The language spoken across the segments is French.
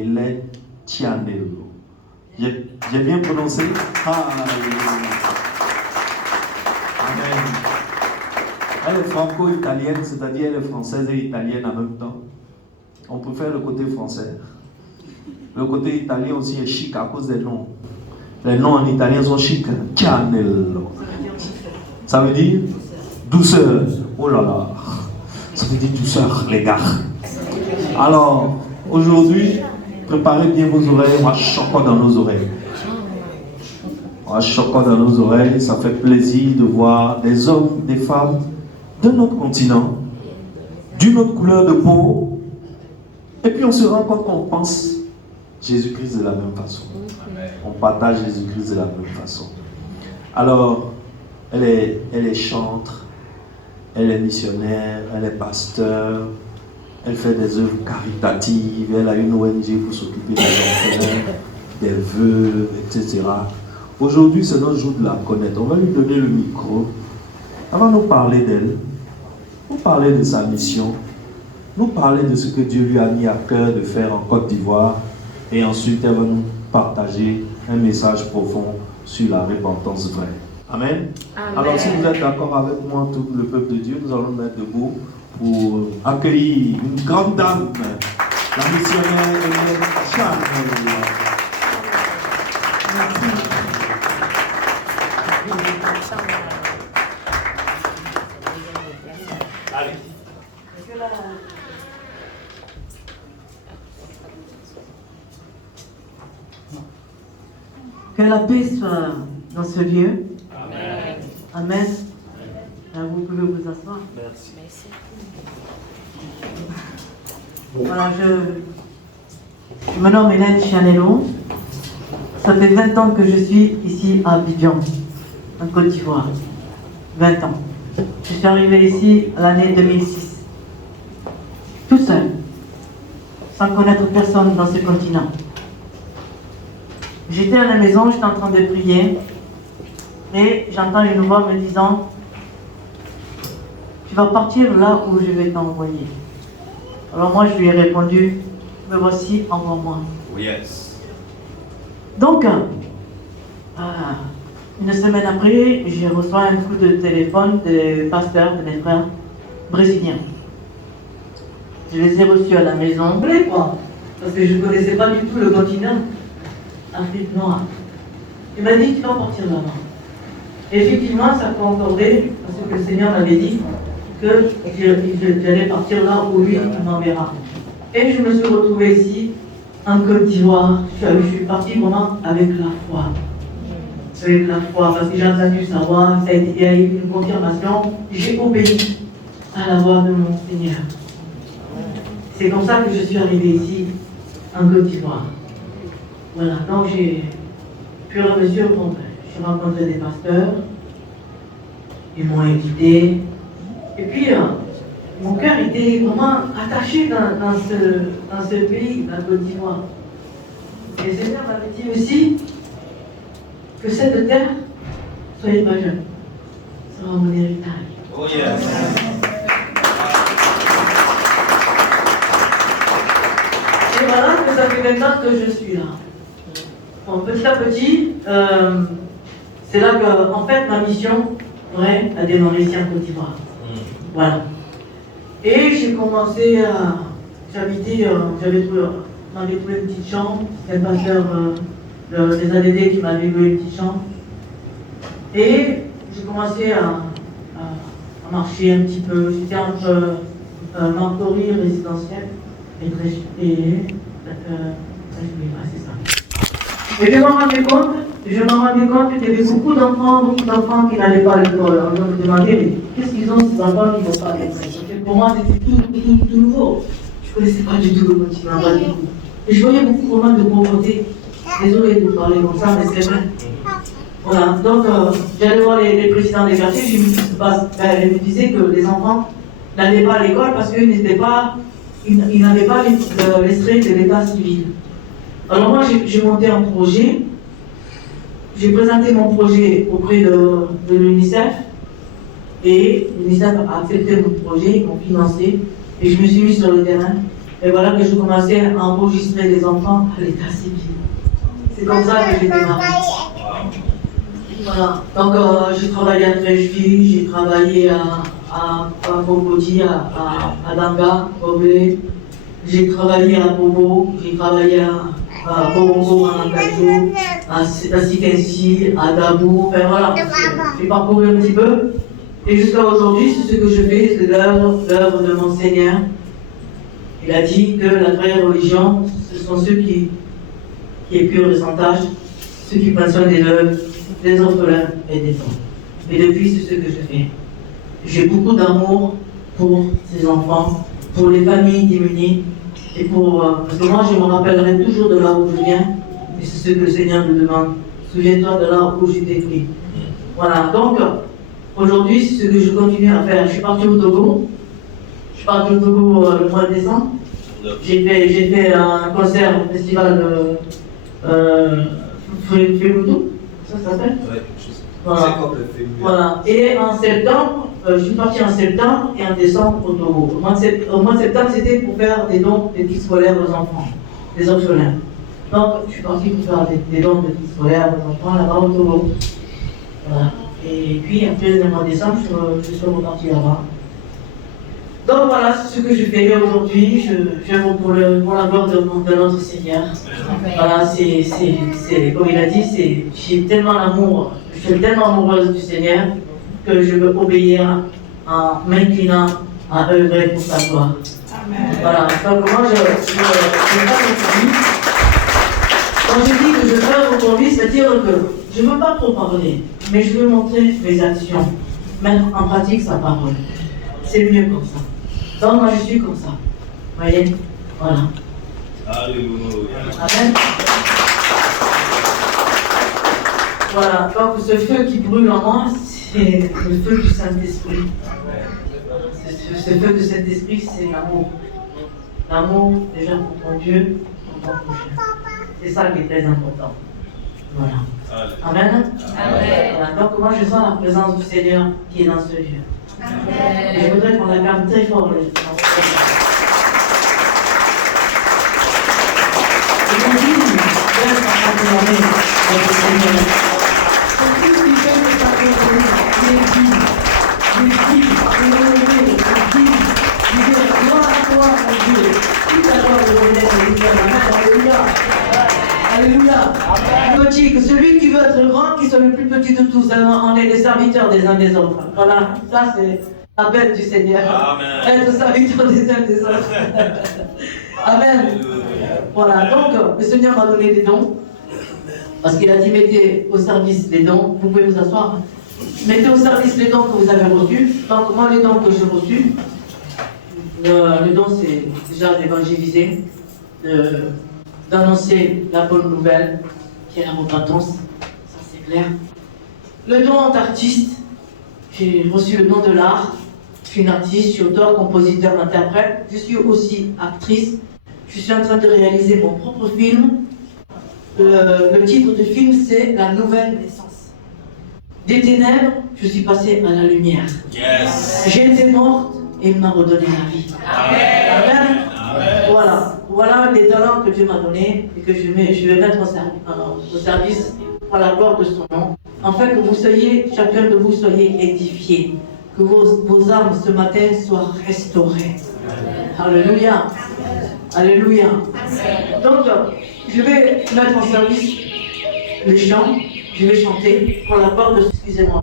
Hélène Tianello. J'ai bien prononcé? Alléluia. Amen. Elle est franco-italienne, c'est-à-dire elle est française et italienne en même temps. On préfère le côté français. Le côté italien aussi est chic à cause des noms. Les noms en italien sont chics. Tianello. Ça veut dire douceur. Oh là là. Ça veut dire douceur, les gars. Alors, aujourd'hui, préparez bien vos oreilles. On va choquer dans nos oreilles. On va choquer dans nos oreilles. Ça fait plaisir de voir des hommes, des femmes d'un autre continent, d'une autre couleur de peau. Et puis on se rend compte qu'on pense Jésus-Christ de la même façon. On partage Jésus-Christ de la même façon. Alors, elle est chantre, elle est missionnaire, elle est pasteur, elle fait des œuvres caritatives, elle a une ONG pour s'occuper des enfants, des vœux, etc. Aujourd'hui, c'est notre jour de la connaître. On va lui donner le micro. Elle va nous parler d'elle, nous parler de sa mission, nous parler de ce que Dieu lui a mis à cœur de faire en Côte d'Ivoire. Et ensuite, elle va nous partager un message profond sur la repentance vraie. Amen. Amen. Alors, si vous êtes d'accord avec moi, tout le peuple de Dieu, nous allons nous mettre debout pour accueillir une grande dame, la missionnaire Hélène Tianello. Allez. Que la paix soit dans ce lieu. Amen. Amen. Vous pouvez vous asseoir. Merci. Voilà, je me nomme Hélène Tianello. Ça fait 20 ans que je suis ici à Abidjan, en Côte d'Ivoire. 20 ans. Je suis arrivée ici à l'année 2006. Tout seul. Sans connaître personne dans ce continent. J'étais à la maison, j'étais en train de prier. Et j'entends une voix me disant: tu vas partir là où je vais t'envoyer. Alors moi je lui ai répondu: me voici, envoie-moi. Oh yes. Donc, une semaine après, j'ai reçu un coup de téléphone des pasteurs, de mes frères brésiliens. Je les ai reçus à la maison, quoi, parce que je ne connaissais pas du tout le continent, Afrique noire. Il m'a dit: tu vas partir là-bas. Et effectivement, ça concordait, parce que le Seigneur m'avait dit que j'allais partir là où lui m'enverra. Et je me suis retrouvée ici, en Côte d'Ivoire. Je suis partie vraiment avec la foi. Avec la foi, parce que j'ai entendu sa voix, il y a eu une confirmation. J'ai obéi à la voix de mon Seigneur. C'est comme ça que je suis arrivée ici, en Côte d'Ivoire. Voilà, donc j'ai, puis à mesure, j'ai rencontré des pasteurs, ils m'ont invité, et puis mon cœur était vraiment attaché dans ce pays, la Côte d'Ivoire. Et le Seigneur m'avait dit aussi que cette terre, soyez pas jeunes, sera mon héritage. Oh yes. Et voilà que ça fait 20 ans que je suis là. Bon, petit à petit, c'est là que, en fait, ma mission a démarré ici en Côte d'Ivoire. Voilà. Et j'ai commencé à... J'habitais, m'avait trouvé une petite chambre. C'est le pasteur des ADD qui m'avait loué une petite chambre. Et j'ai commencé à marcher un petit peu. J'étais entre mentorie résidentielle et c'est ça. Et je me rendais compte qu'il y avait beaucoup d'enfants qui n'allaient pas à l'école. Alors je me demandais, mais qu'est-ce qu'ils ont ces enfants qui ne vont pas à l'école? Pour moi, c'était tout nouveau. Je ne connaissais pas du tout le continent, pas du tout. Et je voyais beaucoup vraiment de pauvreté. Désolée de vous parler comme ça, mais c'est vrai. Voilà, donc j'allais voir les présidents des quartiers, je me disais que les enfants n'allaient pas à l'école parce qu'ils n'avaient pas l'extrait de l'état civil. Alors moi, j'ai monté un projet, j'ai présenté mon projet auprès de l'UNICEF, et l'UNICEF a accepté mon projet, ils m'ont financé, et je me suis mis sur le terrain Et voilà que je commençais à enregistrer les enfants à l'état civil. C'est comme ça que j'ai démarré. Voilà. Donc j'ai travaillé à Trècheville, j'ai travaillé à Bobodi, à Danga, Boblé. J'ai travaillé à Bobo, j'ai travaillé à Bobo, à Nakajo, à Sikensi, à Dabou. Enfin voilà, j'ai parcouru un petit peu. Et jusqu'à aujourd'hui, c'est ce que je fais, c'est l'œuvre de mon Seigneur. Il a dit que la vraie religion, ce sont ceux qui épurent le santage, ceux qui prennent soin des orphelins et des pauvres. Et depuis, c'est ce que je fais. J'ai beaucoup d'amour pour ces enfants, pour les familles démunies, et parce que moi, je me rappellerai toujours de là où je viens, et c'est ce que le Seigneur me demande. Souviens-toi de là où je t'ai pris. Voilà, donc, aujourd'hui, c'est ce que je continue à faire. Je suis partie au Togo. Je suis partie au Togo le mois de décembre. J'ai fait un concert au festival Féloudou, ça s'appelle? Ouais, voilà. Voilà. Et en septembre, je suis partie en septembre et en décembre au Togo. Au mois de septembre, c'était pour faire des dons de kits scolaires aux enfants, des orphelins. Donc, je suis partie pour faire des dons de kits scolaires aux enfants là-bas au Togo. Voilà. Et puis, après le mois de décembre, je suis repartie là-bas. Donc voilà, c'est ce que je fais aujourd'hui. Je viens pour la gloire de notre Seigneur. Voilà, c'est comme il a dit, j'ai tellement d'amour, je suis tellement amoureuse du Seigneur que je veux obéir en m'inclinant à œuvrer pour sa gloire. Voilà, donc moi je fais pas mon vie. Quand je dis que je fais mon vie, c'est-à-dire que je ne veux pas trop parler, mais je veux montrer mes actions, mettre en pratique sa parole. C'est mieux comme ça. Donc moi je suis comme ça. Vous voyez? Voilà. Alléluia. Amen. Voilà. Donc ce feu qui brûle en moi, c'est le feu du Saint-Esprit. Ce feu du Saint-Esprit, c'est l'amour. L'amour déjà pour ton Dieu, pour ton prochain. C'est ça qui est très important. Voilà. Amen. Amen. Voilà. Donc moi je sens la présence du Seigneur qui est dans ce lieu. Et je voudrais qu'on acclame très fort le Alléluia. Que celui qui veut être grand, qui soit le plus petit de tous. On est des serviteurs des uns des autres. Voilà, ça c'est l'appel du Seigneur. Amen. Être serviteur des uns des autres. Amen. Voilà, donc le Seigneur m'a donné des dons. Parce qu'il a dit mettez au service les dons. Vous pouvez vous asseoir. Mettez au service les dons que vous avez reçus. Donc moi les dons que j'ai reçus, le don c'est déjà d'évangéliser, d'annoncer la bonne nouvelle qui est la repentance, ça c'est clair. Le don d'artiste, j'ai reçu le don de l'art. Je suis une artiste, je suis auteur, compositeur, interprète. Je suis aussi actrice. Je suis en train de réaliser mon propre film. Le titre du film c'est La Nouvelle Naissance. Des ténèbres, je suis passée à la lumière. Yes. J'ai été morte et il m'a redonné la vie. Amen. Amen. Voilà les talents que Dieu m'a donnés et que je vais mettre au service pour la gloire de son nom. Afin que vous soyez, chacun de vous soyez édifiés, que vos âmes ce matin soient restaurées. Alléluia. Alléluia. Donc, je vais mettre en service le chant, je vais chanter pour la gloire de... Excusez-moi.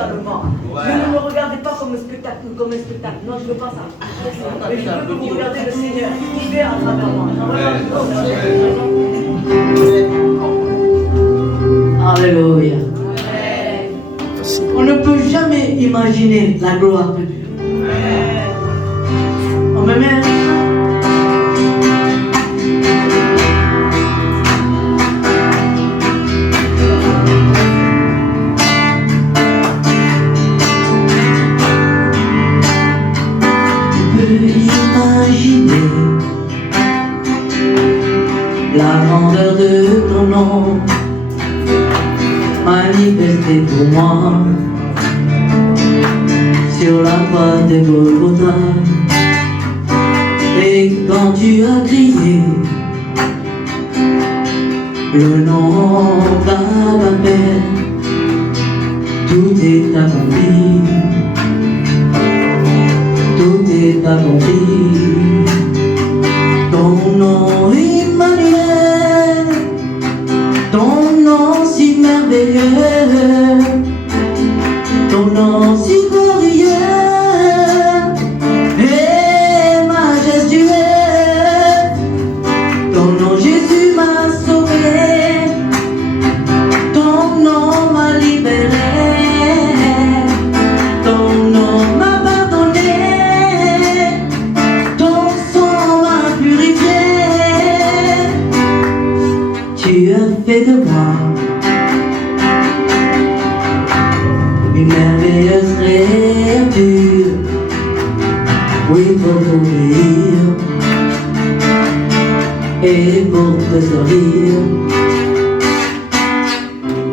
également. Je ne me regardez pas comme un spectacle, Non, je ne veux pas ça. Mais je veux que vous regardez le Seigneur qui fait à travers moi. Alléluia. On ne peut jamais imaginer la gloire de Dieu. On me met. Imaginer la grandeur de ton nom manifesté pour moi sur la croix de Golgotha. Et quand tu as crié le nom d'Agapé, tout est accompli. Tout est accompli. Ton nom Emmanuel, ton nom si merveilleux, ton nom si glorieux et majestueux. Ton nom Jésus m'a sauvé, ton nom m'a libéré. Fais de moi une merveilleuse créature, oui, pour t'ouvrir et pour te servir.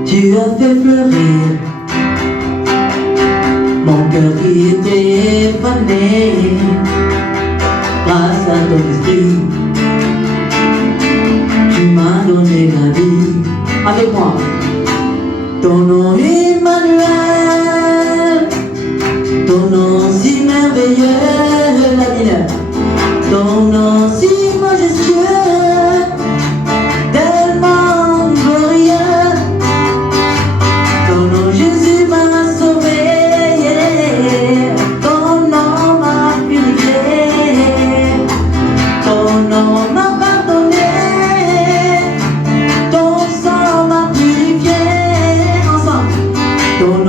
Tu as fait fleurir mon cœur qui était fané grâce à ton esprit. Tu m'as donné la vie. Avec moi. Ton nom Emmanuel, ton nom si merveilleux, la mineure. Ton nom si majestueux, tellement glorieux. Ton nom Jésus m'a sauvé, ton nom m'a purifié, ton nom m'a pardonné. Ton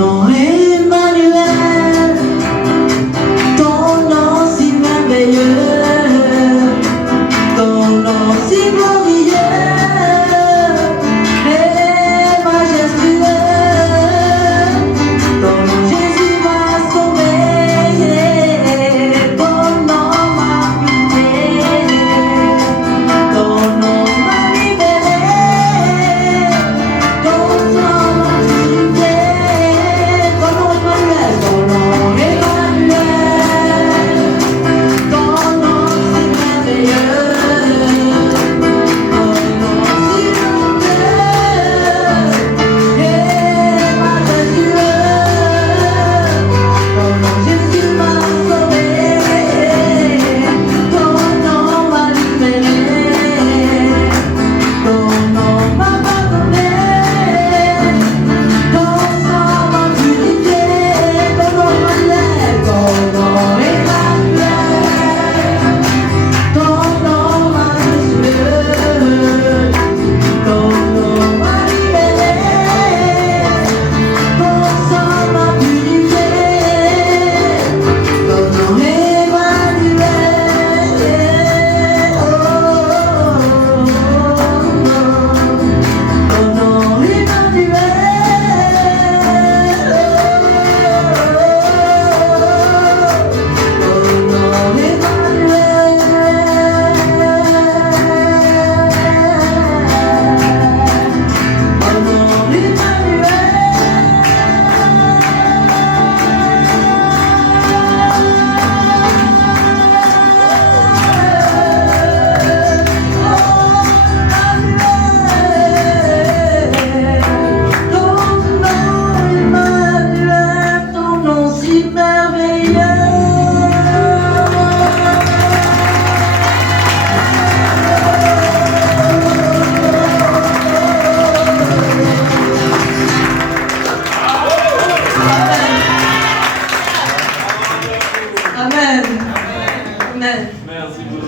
Amen. Merci beaucoup.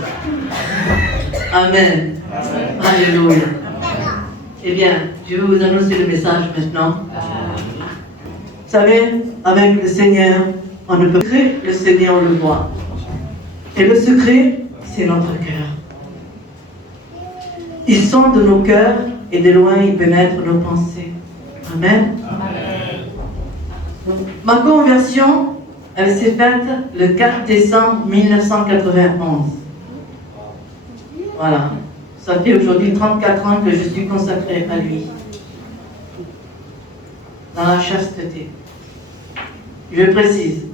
Amen. Alléluia. Eh bien, je vais vous annoncer le message maintenant. Vous savez, avec le Seigneur, on ne peut pas. Le Seigneur, on le voit. Et le secret, c'est notre cœur. Il sonde nos cœurs et de loin, il pénètre nos pensées. Amen. Ma conversion, elle s'est faite le 4 décembre 1991. Voilà. Ça fait aujourd'hui 34 ans que je suis consacrée à lui. Dans la chasteté. Je précise,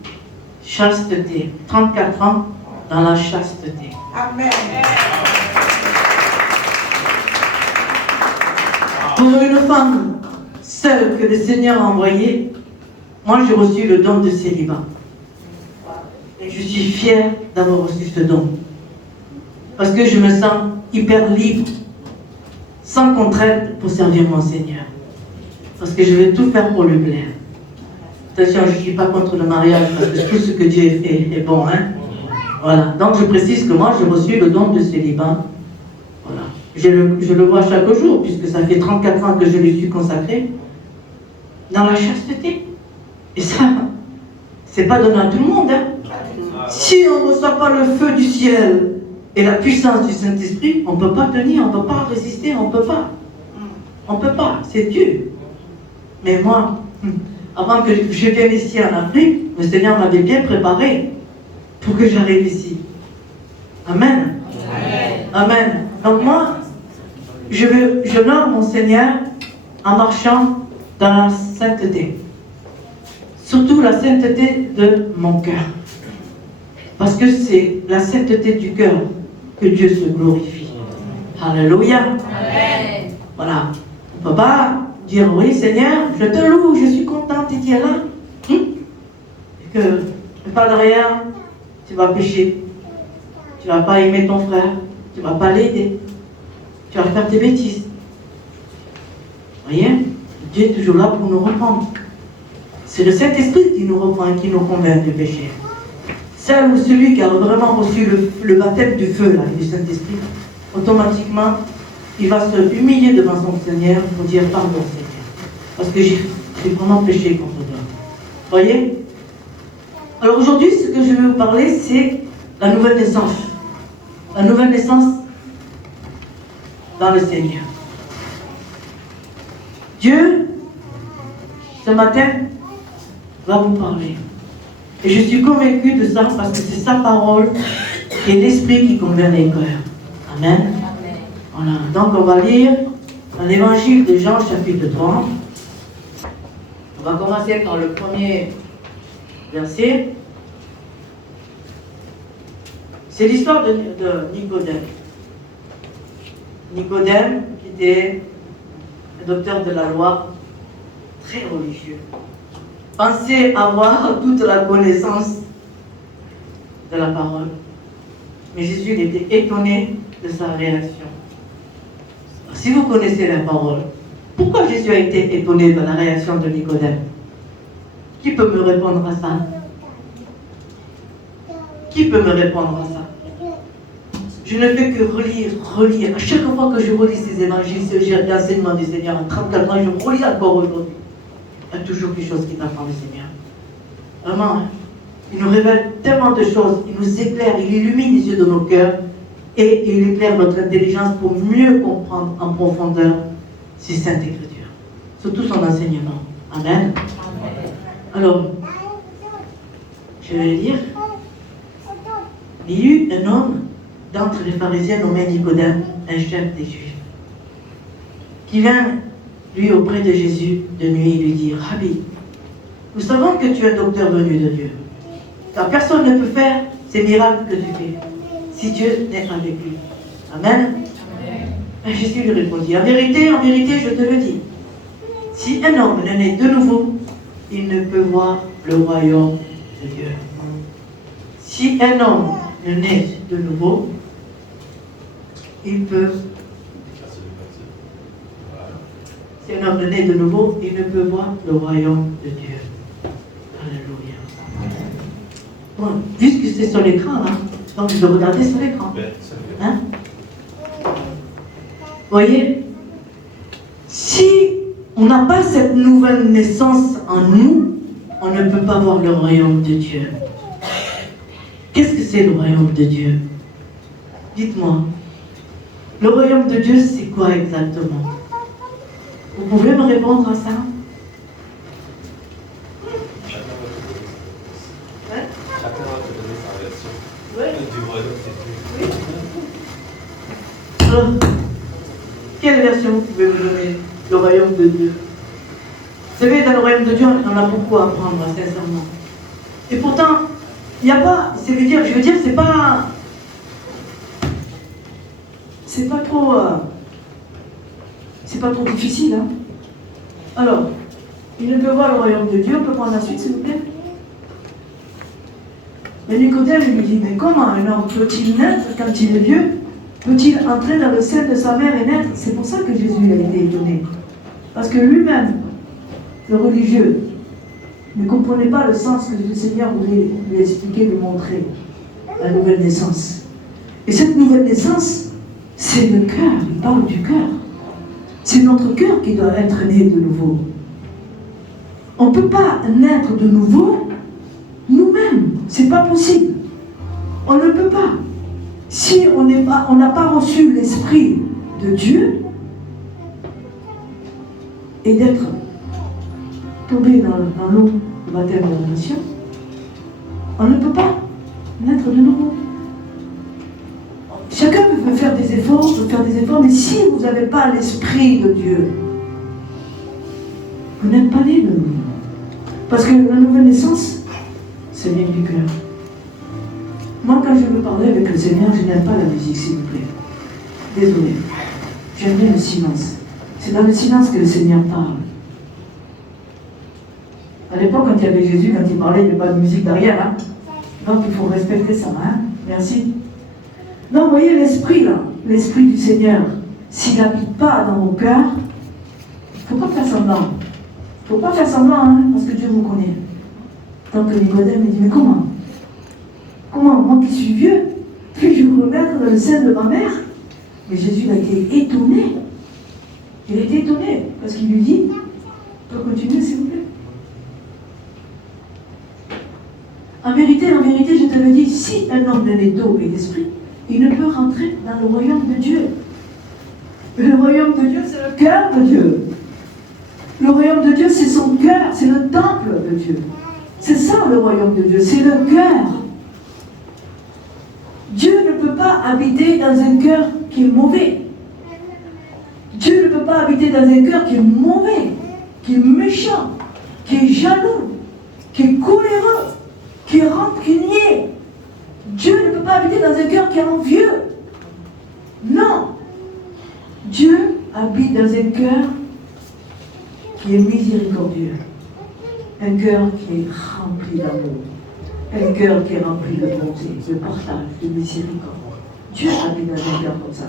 chasteté. 34 ans dans la chasteté. Amen. Pour une femme seule que le Seigneur a envoyée, moi j'ai reçu le don de célibat. Et je suis fière d'avoir reçu ce don. Parce que je me sens hyper libre, sans contrainte pour servir mon Seigneur. Parce que je vais tout faire pour lui plaire. Attention, je ne suis pas contre le mariage, parce que tout ce que Dieu a fait est bon, hein. Voilà. Donc je précise que moi j'ai reçu le don de célibat. Voilà. Je le vois chaque jour, puisque ça fait 34 ans que je lui suis consacré, dans la chasteté. Et ça, c'est pas donné à tout le monde, hein. Si on ne reçoit pas le feu du ciel et la puissance du Saint-Esprit, on ne peut pas tenir, on ne peut pas résister, on ne peut pas. On ne peut pas, c'est Dieu. Mais moi, avant que je vienne ici en Afrique, le Seigneur m'avait bien préparé pour que j'arrive ici. Amen. Amen. Donc moi, j'honore mon Seigneur en marchant dans la sainteté. Surtout la sainteté de mon cœur. Parce que c'est la sainteté du cœur que Dieu se glorifie. Alléluia. Amen. Voilà. On ne peut pas dire, oui Seigneur, je te loue, je suis contente et tu es là. Et que pas derrière, tu vas pécher. Tu ne vas pas aimer ton frère. Tu ne vas pas l'aider. Tu vas faire tes bêtises. Vous voyez? Dieu est toujours là pour nous reprendre. C'est le Saint-Esprit qui nous reprend et qui nous convainc du péché. Celle ou celui qui a vraiment reçu le baptême du feu, là, du Saint-Esprit, automatiquement, il va se humilier devant son Seigneur pour dire pardon, Seigneur. Parce que j'ai vraiment péché contre toi. Voyez? Alors aujourd'hui, ce que je vais vous parler, c'est la nouvelle naissance. La nouvelle naissance dans le Seigneur. Dieu, ce matin, va vous parler. Et je suis convaincue de ça parce que c'est sa parole et l'esprit qui convainc les cœurs. Amen. Voilà. Donc on va lire dans l'évangile de Jean chapitre 3. On va commencer par le premier verset. C'est l'histoire de Nicodème. Nicodème qui était un docteur de la loi, très religieux. Pensez avoir toute la connaissance de la parole. Mais Jésus il était étonné de sa réaction. Si vous connaissez la parole, pourquoi Jésus a été étonné de la réaction de Nicodème? Qui peut me répondre à ça? Qui peut me répondre à ça? Je ne fais que relire. À chaque fois que je relis ces évangiles, ces enseignements du Seigneur, en 34 ans, je relis encore aujourd'hui. Il y a toujours quelque chose qui m'apprend le Seigneur. Vraiment, hein? Il nous révèle tellement de choses, il nous éclaire, il illumine les yeux de nos cœurs et il éclaire notre intelligence pour mieux comprendre en profondeur ces saintes écritures. Surtout son enseignement. Amen. Alors, je vais lire. Il y eut un homme d'entre les pharisiens nommé Nicodème, un chef des Juifs, qui vint lui auprès de Jésus de nuit et lui dit, Rabbi, nous savons que tu es un docteur venu de Dieu, car personne ne peut faire ces miracles que tu fais, si Dieu n'est avec lui. Amen. Et Jésus lui répondit, en vérité, je te le dis, si un homme ne naît de nouveau, il ne peut voir le royaume de Dieu. Si un homme ne naît de nouveau, il peut... Si un homme ne naît de nouveau, il ne peut voir le royaume de Dieu. Alléluia. Bon, puisque c'est sur l'écran, là, Donc je dois regarder sur l'écran. Hein? Vous voyez? Si on n'a pas cette nouvelle naissance en nous, on ne peut pas voir le royaume de Dieu. Qu'est-ce que c'est le royaume de Dieu? Dites-moi. Le royaume de Dieu, c'est quoi exactement? Vous pouvez me répondre à ça? Chacun va te donner sa version. Oui. Du royaume de Dieu. Alors, quelle version vous pouvez me donner? Le royaume de Dieu. Vous savez, dans le royaume de Dieu, on a beaucoup à apprendre, sincèrement. Et pourtant, il n'y a pas, je veux dire, c'est pas trop difficile, hein. Alors, il ne peut voir le royaume de Dieu, on peut prendre la suite, s'il vous plaît. Mais Nicodème, il lui dit, mais comment un homme peut-il naître quand il est vieux? Peut-il entrer dans le sein de sa mère et naître? C'est pour ça que Jésus a été étonné. Parce que lui-même, le religieux, ne comprenait pas le sens que le Seigneur voulait lui expliquer, lui montrer. La nouvelle naissance. Et cette nouvelle naissance, c'est le cœur. Il parle du cœur. C'est notre cœur qui doit être né de nouveau. On ne peut pas naître de nouveau nous-mêmes. C'est pas possible. On ne peut pas. Si on n'a pas reçu l'Esprit de Dieu et d'être tombé dans l'eau du baptême de la nation, on ne peut pas naître de nouveau. Chacun peut faire des efforts, mais si vous n'avez pas l'Esprit de Dieu, vous n'êtes pas né de nouveau. Parce que la nouvelle naissance, c'est vient du cœur. Moi, quand je veux parler avec le Seigneur, je n'aime pas la musique, s'il vous plaît. Désolé. J'aime bien le silence. C'est dans le silence que le Seigneur parle. À l'époque, quand il y avait Jésus, quand il parlait, il n'y avait pas de musique derrière. Hein? Donc, il faut respecter ça. Hein? Merci. Donc, vous voyez l'esprit, là, l'esprit du Seigneur, s'il n'habite pas dans vos cœurs, il ne faut pas faire semblant. Il ne faut pas faire semblant, hein, parce que Dieu vous connaît. Donc, Nicodème, il dit, mais comment? Comment, moi qui suis vieux, puis-je vous remettre dans le sein de ma mère? Mais Jésus a été étonné. Il a été étonné, parce qu'il lui dit, on peut continuer, s'il vous plaît. En vérité, je te le dis, si un homme n'est né d'eau et d'esprit, il ne peut rentrer dans le royaume de Dieu. Mais le royaume de Dieu, c'est le cœur de Dieu. Le royaume de Dieu, c'est son cœur, c'est le temple de Dieu. C'est ça le royaume de Dieu, c'est le cœur. Dieu ne peut pas habiter dans un cœur qui est mauvais. Dieu ne peut pas habiter dans un cœur qui est mauvais, qui est méchant, qui est jaloux, qui est coléreux, qui est rancunier. Dieu ne peut pas habiter dans un cœur qui est envieux. Non. Dieu habite dans un cœur qui est miséricordieux. Un cœur qui est rempli d'amour. Un cœur qui est rempli de bonté, de partage, de miséricorde. Dieu habite dans un cœur comme ça.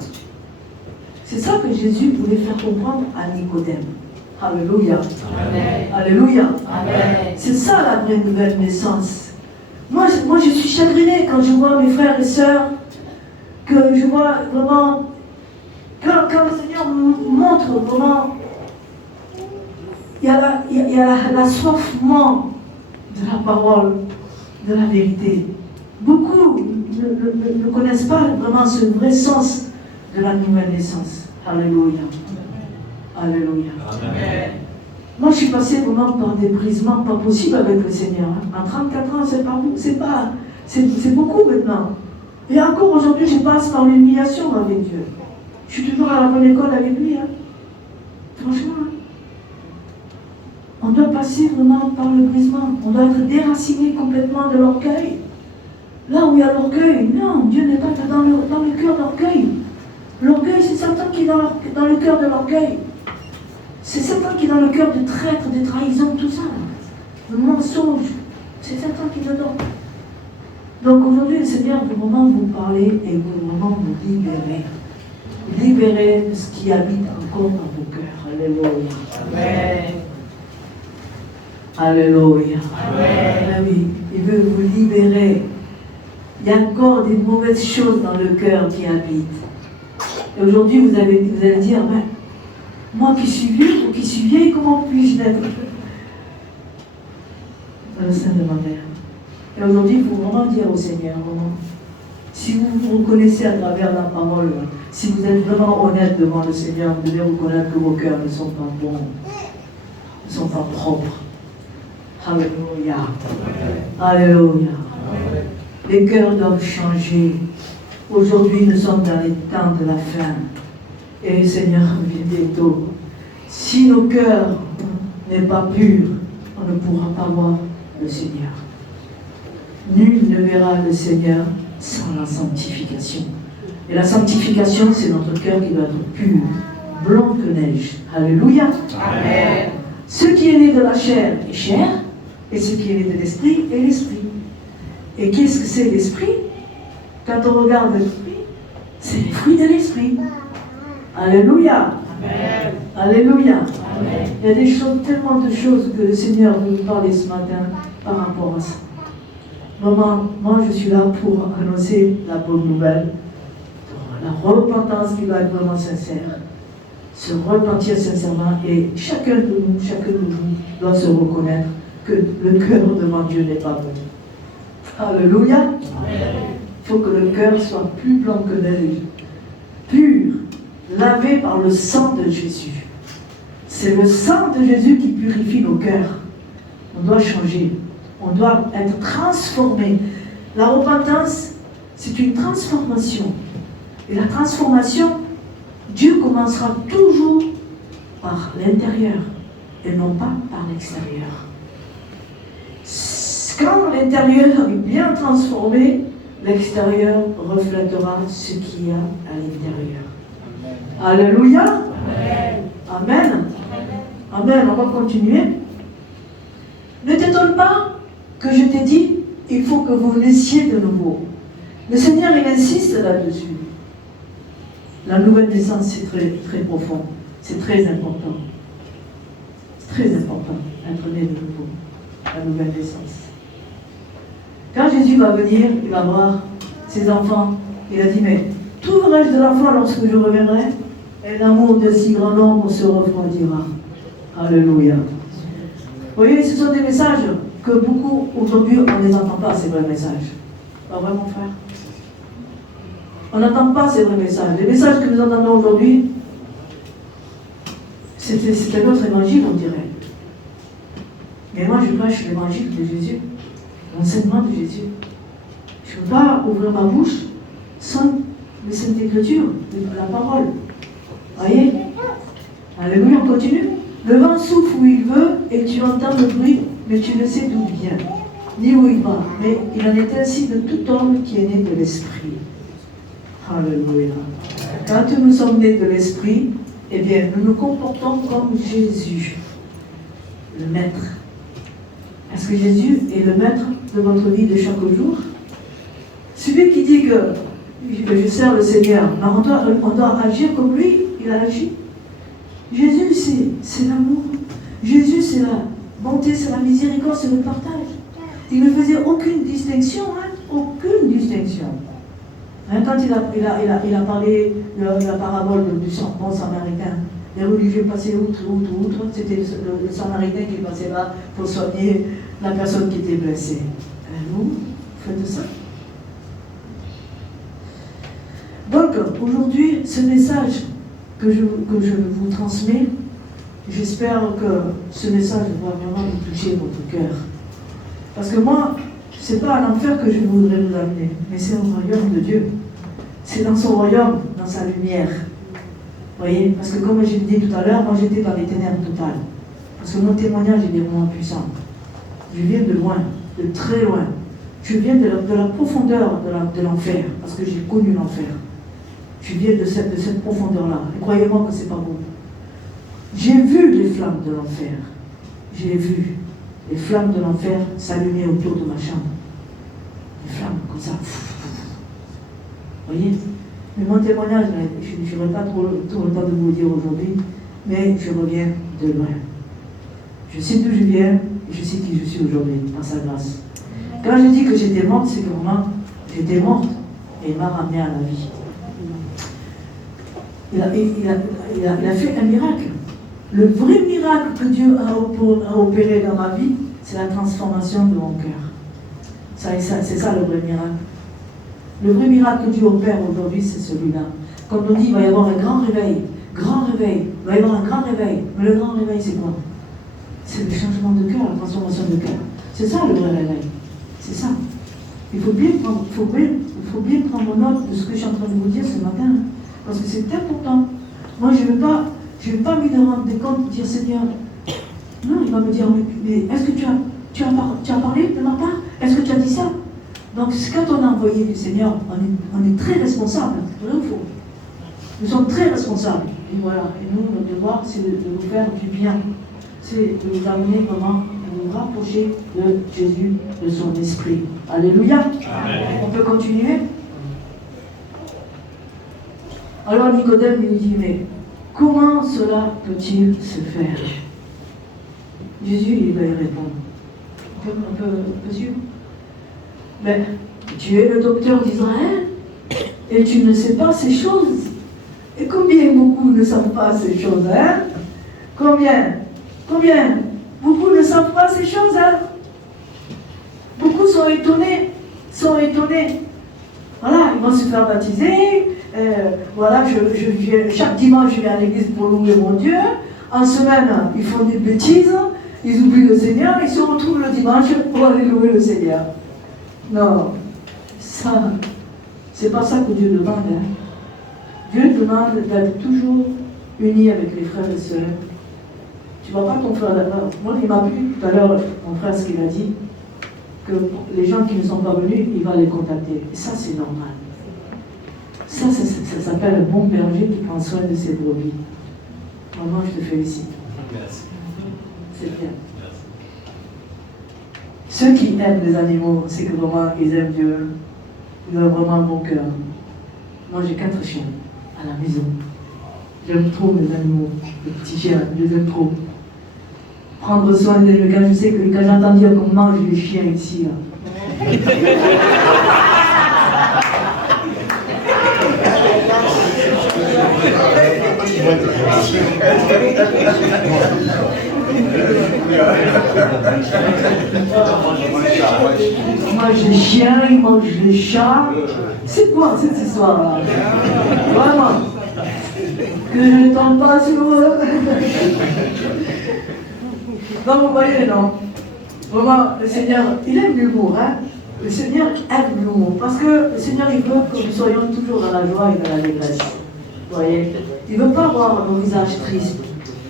C'est ça que Jésus voulait faire comprendre à Nicodème. Alléluia. Amen. Alléluia. Amen. C'est ça la vraie nouvelle naissance. Moi, je suis chagrinée quand je vois mes frères et sœurs, que je vois vraiment, quand le Seigneur me montre vraiment, il y a l'assoiffement de la parole, de la vérité. Beaucoup ne connaissent pas vraiment ce vrai sens de la nouvelle naissance. Alléluia. Alléluia. Amen. Moi, je suis passée vraiment par des brisements pas possibles avec le Seigneur. Hein. En 34 ans, c'est beaucoup maintenant. Et encore aujourd'hui, je passe par l'humiliation avec Dieu. Je suis toujours à la bonne école avec lui. Hein. Franchement. Hein. On doit passer vraiment par le brisement. On doit être déraciné complètement de l'orgueil. Là où il y a l'orgueil, non, Dieu n'est pas dans le cœur d'orgueil. L'orgueil, c'est Satan qui est dans le cœur de l'orgueil. C'est Satan qui est dans le cœur de traître, de trahison, tout ça. Le mensonge. C'est Satan qui est dedans. Donc aujourd'hui, le Seigneur veut vraiment vous parler et veut vraiment vous libérer. Vous libérer de ce qui habite encore dans vos cœurs. Alléluia. Amen. Alléluia. Amen. Ah oui, il veut vous libérer Il y a encore des mauvaises choses dans le cœur qui habitent. Et aujourd'hui, vous allez dire, mais moi qui suis vieux ou qui suis vieille, comment puis-je naître dans le sein de ma mère? Et aujourd'hui, il faut vraiment dire au Seigneur, vraiment, si vous vous reconnaissez à travers la parole, si vous êtes vraiment honnête devant le Seigneur, vous devez reconnaître que vos cœurs ne sont pas bons, ne sont pas propres. Alléluia. Alléluia. Les cœurs doivent changer. Aujourd'hui, nous sommes dans les temps de la fin. Et le Seigneur revient bientôt. Si nos cœurs n'est pas purs, on ne pourra pas voir le Seigneur. Nul ne verra le Seigneur sans la sanctification. Et la sanctification, c'est notre cœur qui doit être pur, blanc que neige. Alléluia. Amen. Ce qui est né de la chair est chair, et ce qui est né de l'esprit est l'esprit. Et qu'est-ce que c'est l'esprit? Quand on regarde l'esprit, c'est les fruits de l'esprit. Alléluia. Amen. Alléluia. Amen. Il y a des choses, tellement de choses que le Seigneur veut nous parler ce matin par rapport à ça. Maman, moi je suis là pour annoncer la bonne nouvelle, la repentance qui doit être vraiment sincère, se repentir sincèrement, et chacun de nous doit se reconnaître que le cœur devant Dieu n'est pas bon. Alléluia. Il faut que le cœur soit plus blanc que neige, pur, lavé par le sang de Jésus. C'est le sang de Jésus qui purifie nos cœurs. On doit changer. On doit être transformé. La repentance, c'est une transformation. Et la transformation, Dieu commencera toujours par l'intérieur et non pas par l'extérieur. Quand l'intérieur est bien transformé, l'extérieur reflètera ce qu'il y a à l'intérieur. Alléluia. Amen. Amen. On va continuer. Ne t'étonne pas que je t'ai dit, il faut que vous naissiez de nouveau. Le Seigneur, il insiste là-dessus. La nouvelle naissance, c'est très, très profond. C'est très important. C'est très important, être né de nouveau. La nouvelle naissance. Quand Jésus va venir, il va voir ses enfants. Il a dit, mais trouverai-je de la foi lorsque je reviendrai? Et l'amour de si grand nombre se refroidira. Alléluia. Vous voyez, ce sont des messages que beaucoup, aujourd'hui, on ne les entend pas, ces vrais messages. Pas vrai, mon frère? On n'entend pas ces vrais messages. Les messages que nous entendons aujourd'hui, c'est un autre évangile, on dirait. Mais moi, je prêche l'évangile de Jésus, l'enseignement de Jésus. Je ne peux pas ouvrir ma bouche sans les Saintes Écritures, la parole. Voyez? Alléluia, on continue. Le vent souffle où il veut et tu entends le bruit, mais tu ne sais d'où il vient, ni où il va. Mais il en est ainsi de tout homme qui est né de l'Esprit. Alléluia. Quand nous sommes nés de l'Esprit, eh bien, nous nous comportons comme Jésus, le Maître. Est-ce que Jésus est le Maître de votre vie de chaque jour? Celui qui dit que je sers le Seigneur, on doit agir comme lui, il a agi. Jésus, c'est l'amour. Jésus, c'est la bonté, c'est la miséricorde, c'est le partage. Il ne faisait aucune distinction, aucune distinction. Quand il a parlé de la parabole du bon samaritain, les religieux passaient outre, c'était le samaritain qui passait là pour soigner la personne qui était blessée. Et vous faites ça? Donc, aujourd'hui, ce message que je vous transmets, j'espère que ce message va vraiment vous toucher votre cœur. Parce que moi, ce n'est pas à l'enfer que je voudrais vous amener, mais c'est au royaume de Dieu. C'est dans son royaume, dans sa lumière. Vous voyez? Parce que comme j'ai dit tout à l'heure, moi j'étais dans les ténèbres totales. Parce que mon témoignage est vraiment puissant. Je viens de loin, de très loin. Je viens de la profondeur de l'enfer, parce que j'ai connu l'enfer. Je viens de cette profondeur-là. Et croyez-moi que ce n'est pas bon. J'ai vu les flammes de l'enfer. J'ai vu les flammes de l'enfer s'allumer autour de ma chambre. Des flammes comme ça. Vous voyez? Mais mon témoignage, je n'aurai pas trop le temps de vous le dire aujourd'hui, mais je reviens de loin. Je sais d'où je viens et je sais qui je suis aujourd'hui, par sa grâce. Quand je dis que j'étais morte, c'est que vraiment, J'étais morte et il m'a ramenée à la vie. Il a fait un miracle. Le vrai miracle que Dieu a opéré dans ma vie, c'est la transformation de mon cœur. C'est ça le vrai miracle. Le vrai miracle que Dieu opère aujourd'hui, c'est celui-là. Comme on dit, il va y avoir un grand réveil. Grand réveil. Il va y avoir un grand réveil. Mais le grand réveil, c'est quoi? C'est le changement de cœur, la transformation de cœur. C'est ça le vrai réveil. C'est ça. Il faut bien prendre note de ce que je suis en train de vous dire ce matin. Parce que c'est important. Moi, je ne vais pas me rendre compte de dire Seigneur. Non, il va me dire, mais est-ce que tu as parlé de ma part? Est-ce que tu as dit ça? Donc, quand on a envoyé du Seigneur, on est très responsable. Vrai ou faux? Nous sommes très responsables. Et voilà. Et nous, notre devoir, c'est de nous faire du bien. C'est de nous amener vraiment à nous rapprocher de Jésus, de son esprit. Alléluia. Amen. On peut continuer? Alors Nicodème lui dit, mais comment cela peut-il se faire? Jésus, il va y répondre. On peut suivre? Mais tu es le docteur d'Israël et tu ne sais pas ces choses. Et combien beaucoup ne savent pas ces choses, hein? Combien? Beaucoup ne savent pas ces choses, hein? Beaucoup sont étonnés. Voilà, ils vont se faire baptiser. Voilà, chaque dimanche, je vais à l'église pour louer mon Dieu. En semaine, ils font des bêtises. Ils oublient le Seigneur. Ils se retrouvent le dimanche pour aller louer le Seigneur. Non, ça, c'est pas ça que Dieu demande, hein. Dieu demande d'être toujours uni avec les frères et sœurs. Tu ne vois pas ton frère d'abord. Moi, il m'a plu tout à l'heure, mon frère, ce qu'il a dit, que les gens qui ne sont pas venus, il va les contacter. Et ça, c'est normal. Ça s'appelle un bon berger qui prend soin de ses brebis. Vraiment, je te félicite. Merci. C'est bien. Merci. Ceux qui aiment les animaux, c'est que vraiment, ils aiment Dieu. Ils ont vraiment un bon cœur. Moi, j'ai 4 chiens à la maison. J'aime trop les animaux, les petits chiens, je les aime trop. Prendre soin des animaux, quand je sais que quand j'entends dire qu'on mange les chiens ici, là. Ils mangent les chiens, ils mangent les chats. C'est quoi cette histoire-là? Vraiment. Que je ne tombe pas sur eux. Non, vous voyez, non. Vraiment, le Seigneur, il aime l'humour, hein. Le Seigneur aime l'humour. Parce que le Seigneur, il veut que nous soyons toujours dans la joie et dans l'allégresse. Vous voyez? Il ne veut pas voir nos visages tristes,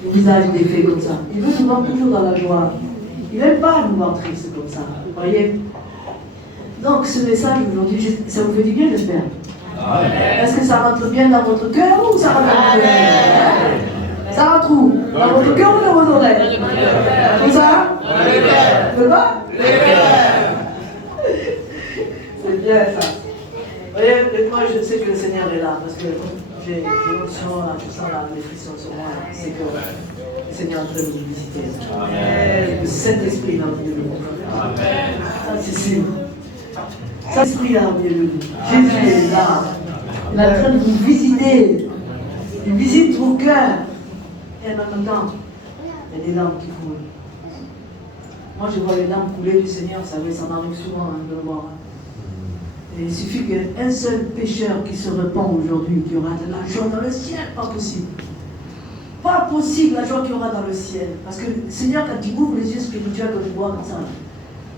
nos visages défaits comme ça. Il veut nous voir toujours dans la joie. Il n'aime pas nous voir tristes comme ça. Vous voyez? Donc, ce message aujourd'hui, ça vous fait du bien, j'espère. Est-ce que ça rentre bien dans votre cœur ou ça rentre dans votre cœur? Ça rentre où? Dans votre cœur ou dans vos oreilles? Comme ça? Le bas? C'est bien ça. Vous voyez, moi je sais que le Seigneur est là parce que j'ai l'émotion, tout ça, là, les frissons sur moi. C'est que le Seigneur est en train de nous visiter. Le Saint-Esprit est dans le nous. Ça, c'est sûr. Saint-Esprit est dans le nous. Jésus est là. Il est en train de vous visiter. Il visite vos cœurs. Et en même temps, il y a des larmes qui coulent. Moi, je vois les larmes couler du Seigneur, ça m'arrive souvent de le voir. Et il suffit qu'il y ait un seul pécheur qui se répand aujourd'hui, qui aura de la joie dans le ciel, pas possible. Pas possible la joie qu'il y aura dans le ciel. Parce que le Seigneur, quand il ouvre les yeux spirituels que je vois comme ça,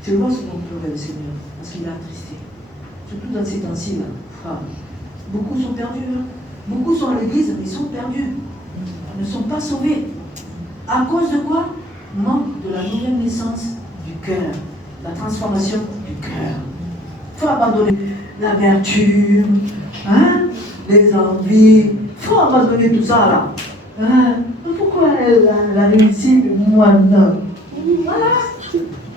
je vois souvent pleurer le Seigneur, parce qu'il est attristé. Surtout dans ces temps-ci, là. Enfin, beaucoup sont perdus. Hein. Beaucoup sont à l'église, mais ils sont perdus. Ils ne sont pas sauvés. À cause de quoi? Manque de la nouvelle naissance du cœur, la transformation du cœur. Il faut abandonner l'amertume, hein, les envies. Il faut abandonner tout ça là. Hein? Pourquoi elle a réussi et moi non?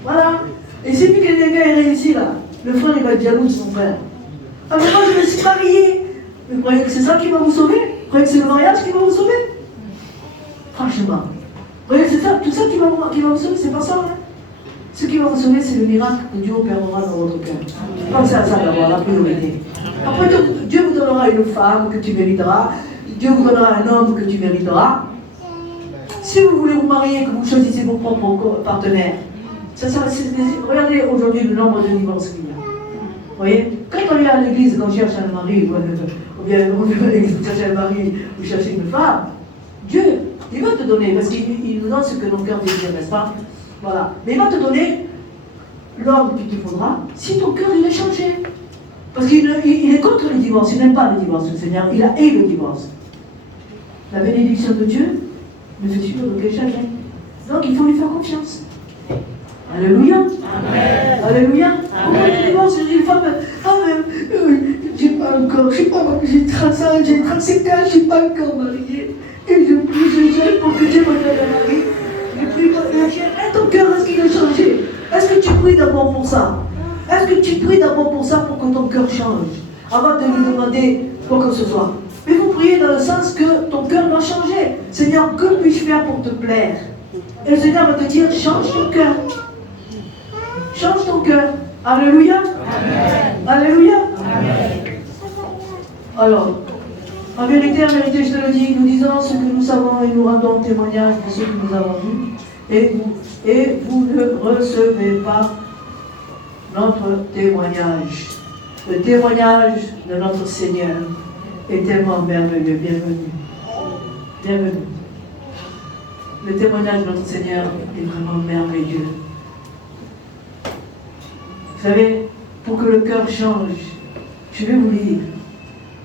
Voilà. Et c'est lui qui a réussi là. Le frère il va être jaloux de son frère. Ah mais moi je me suis marié. Vous croyez que c'est ça qui va vous sauver? Vous croyez que c'est le mariage qui va vous sauver? Franchement. Vous voyez, c'est ça, tout ça qui va vous sauver, c'est pas ça. Hein? Ce qui va vous sauver, c'est le miracle que Dieu opérera dans votre cœur. Pensez à ça d'abord, la priorité. Après, Dieu vous donnera une femme que tu mériteras. Dieu vous donnera un homme que tu mériteras. Si vous voulez vous marier, que vous choisissez vos propres partenaires, regardez aujourd'hui le nombre de divorces qu'il y a. Vous voyez, quand on vient à l'église, quand on cherche un mari, ou bien on vient à l'église pour chercher un mari ou chercher une femme, Dieu, il va te donner, parce qu'il nous donne ce que nos cœurs désirent, n'est-ce pas? Voilà. Mais il va te donner l'homme qu'il te faudra si ton cœur il est changé. Parce qu'il est contre le divorce, il n'aime pas le divorce, le Seigneur, il a haï le divorce. La bénédiction de Dieu ne fait suivre aucun chagrin. Donc il faut lui faire confiance. Alléluia. Amen. Alléluia. Pourquoi le divorce? Une femme, j'ai pas encore, j'ai 30 ans, j'ai 35 ans, je ne suis pas encore mariée. Et je prie, je gêne pour que Dieu me donne un mari. Je prie pour la chair. Et ton cœur, est-ce qu'il a changé? Est-ce que tu pries d'abord pour ça? Est-ce que tu pries d'abord pour ça, pour que ton cœur change, avant de lui demander quoi que ce soit? Mais vous priez dans le sens que ton cœur doit changer. Seigneur, que puis-je faire pour te plaire? Et le Seigneur va te dire, change ton cœur. Change ton cœur. Alléluia. Amen. Alléluia. Amen. Alors, en vérité, je te le dis, nous disons ce que nous savons et nous rendons témoignage de ce que nous avons vu. Et vous ne recevez pas notre témoignage. Le témoignage de notre Seigneur est tellement merveilleux. Bienvenue. Bienvenue. Le témoignage de notre Seigneur est vraiment merveilleux. Vous savez, pour que le cœur change, je vais vous lire.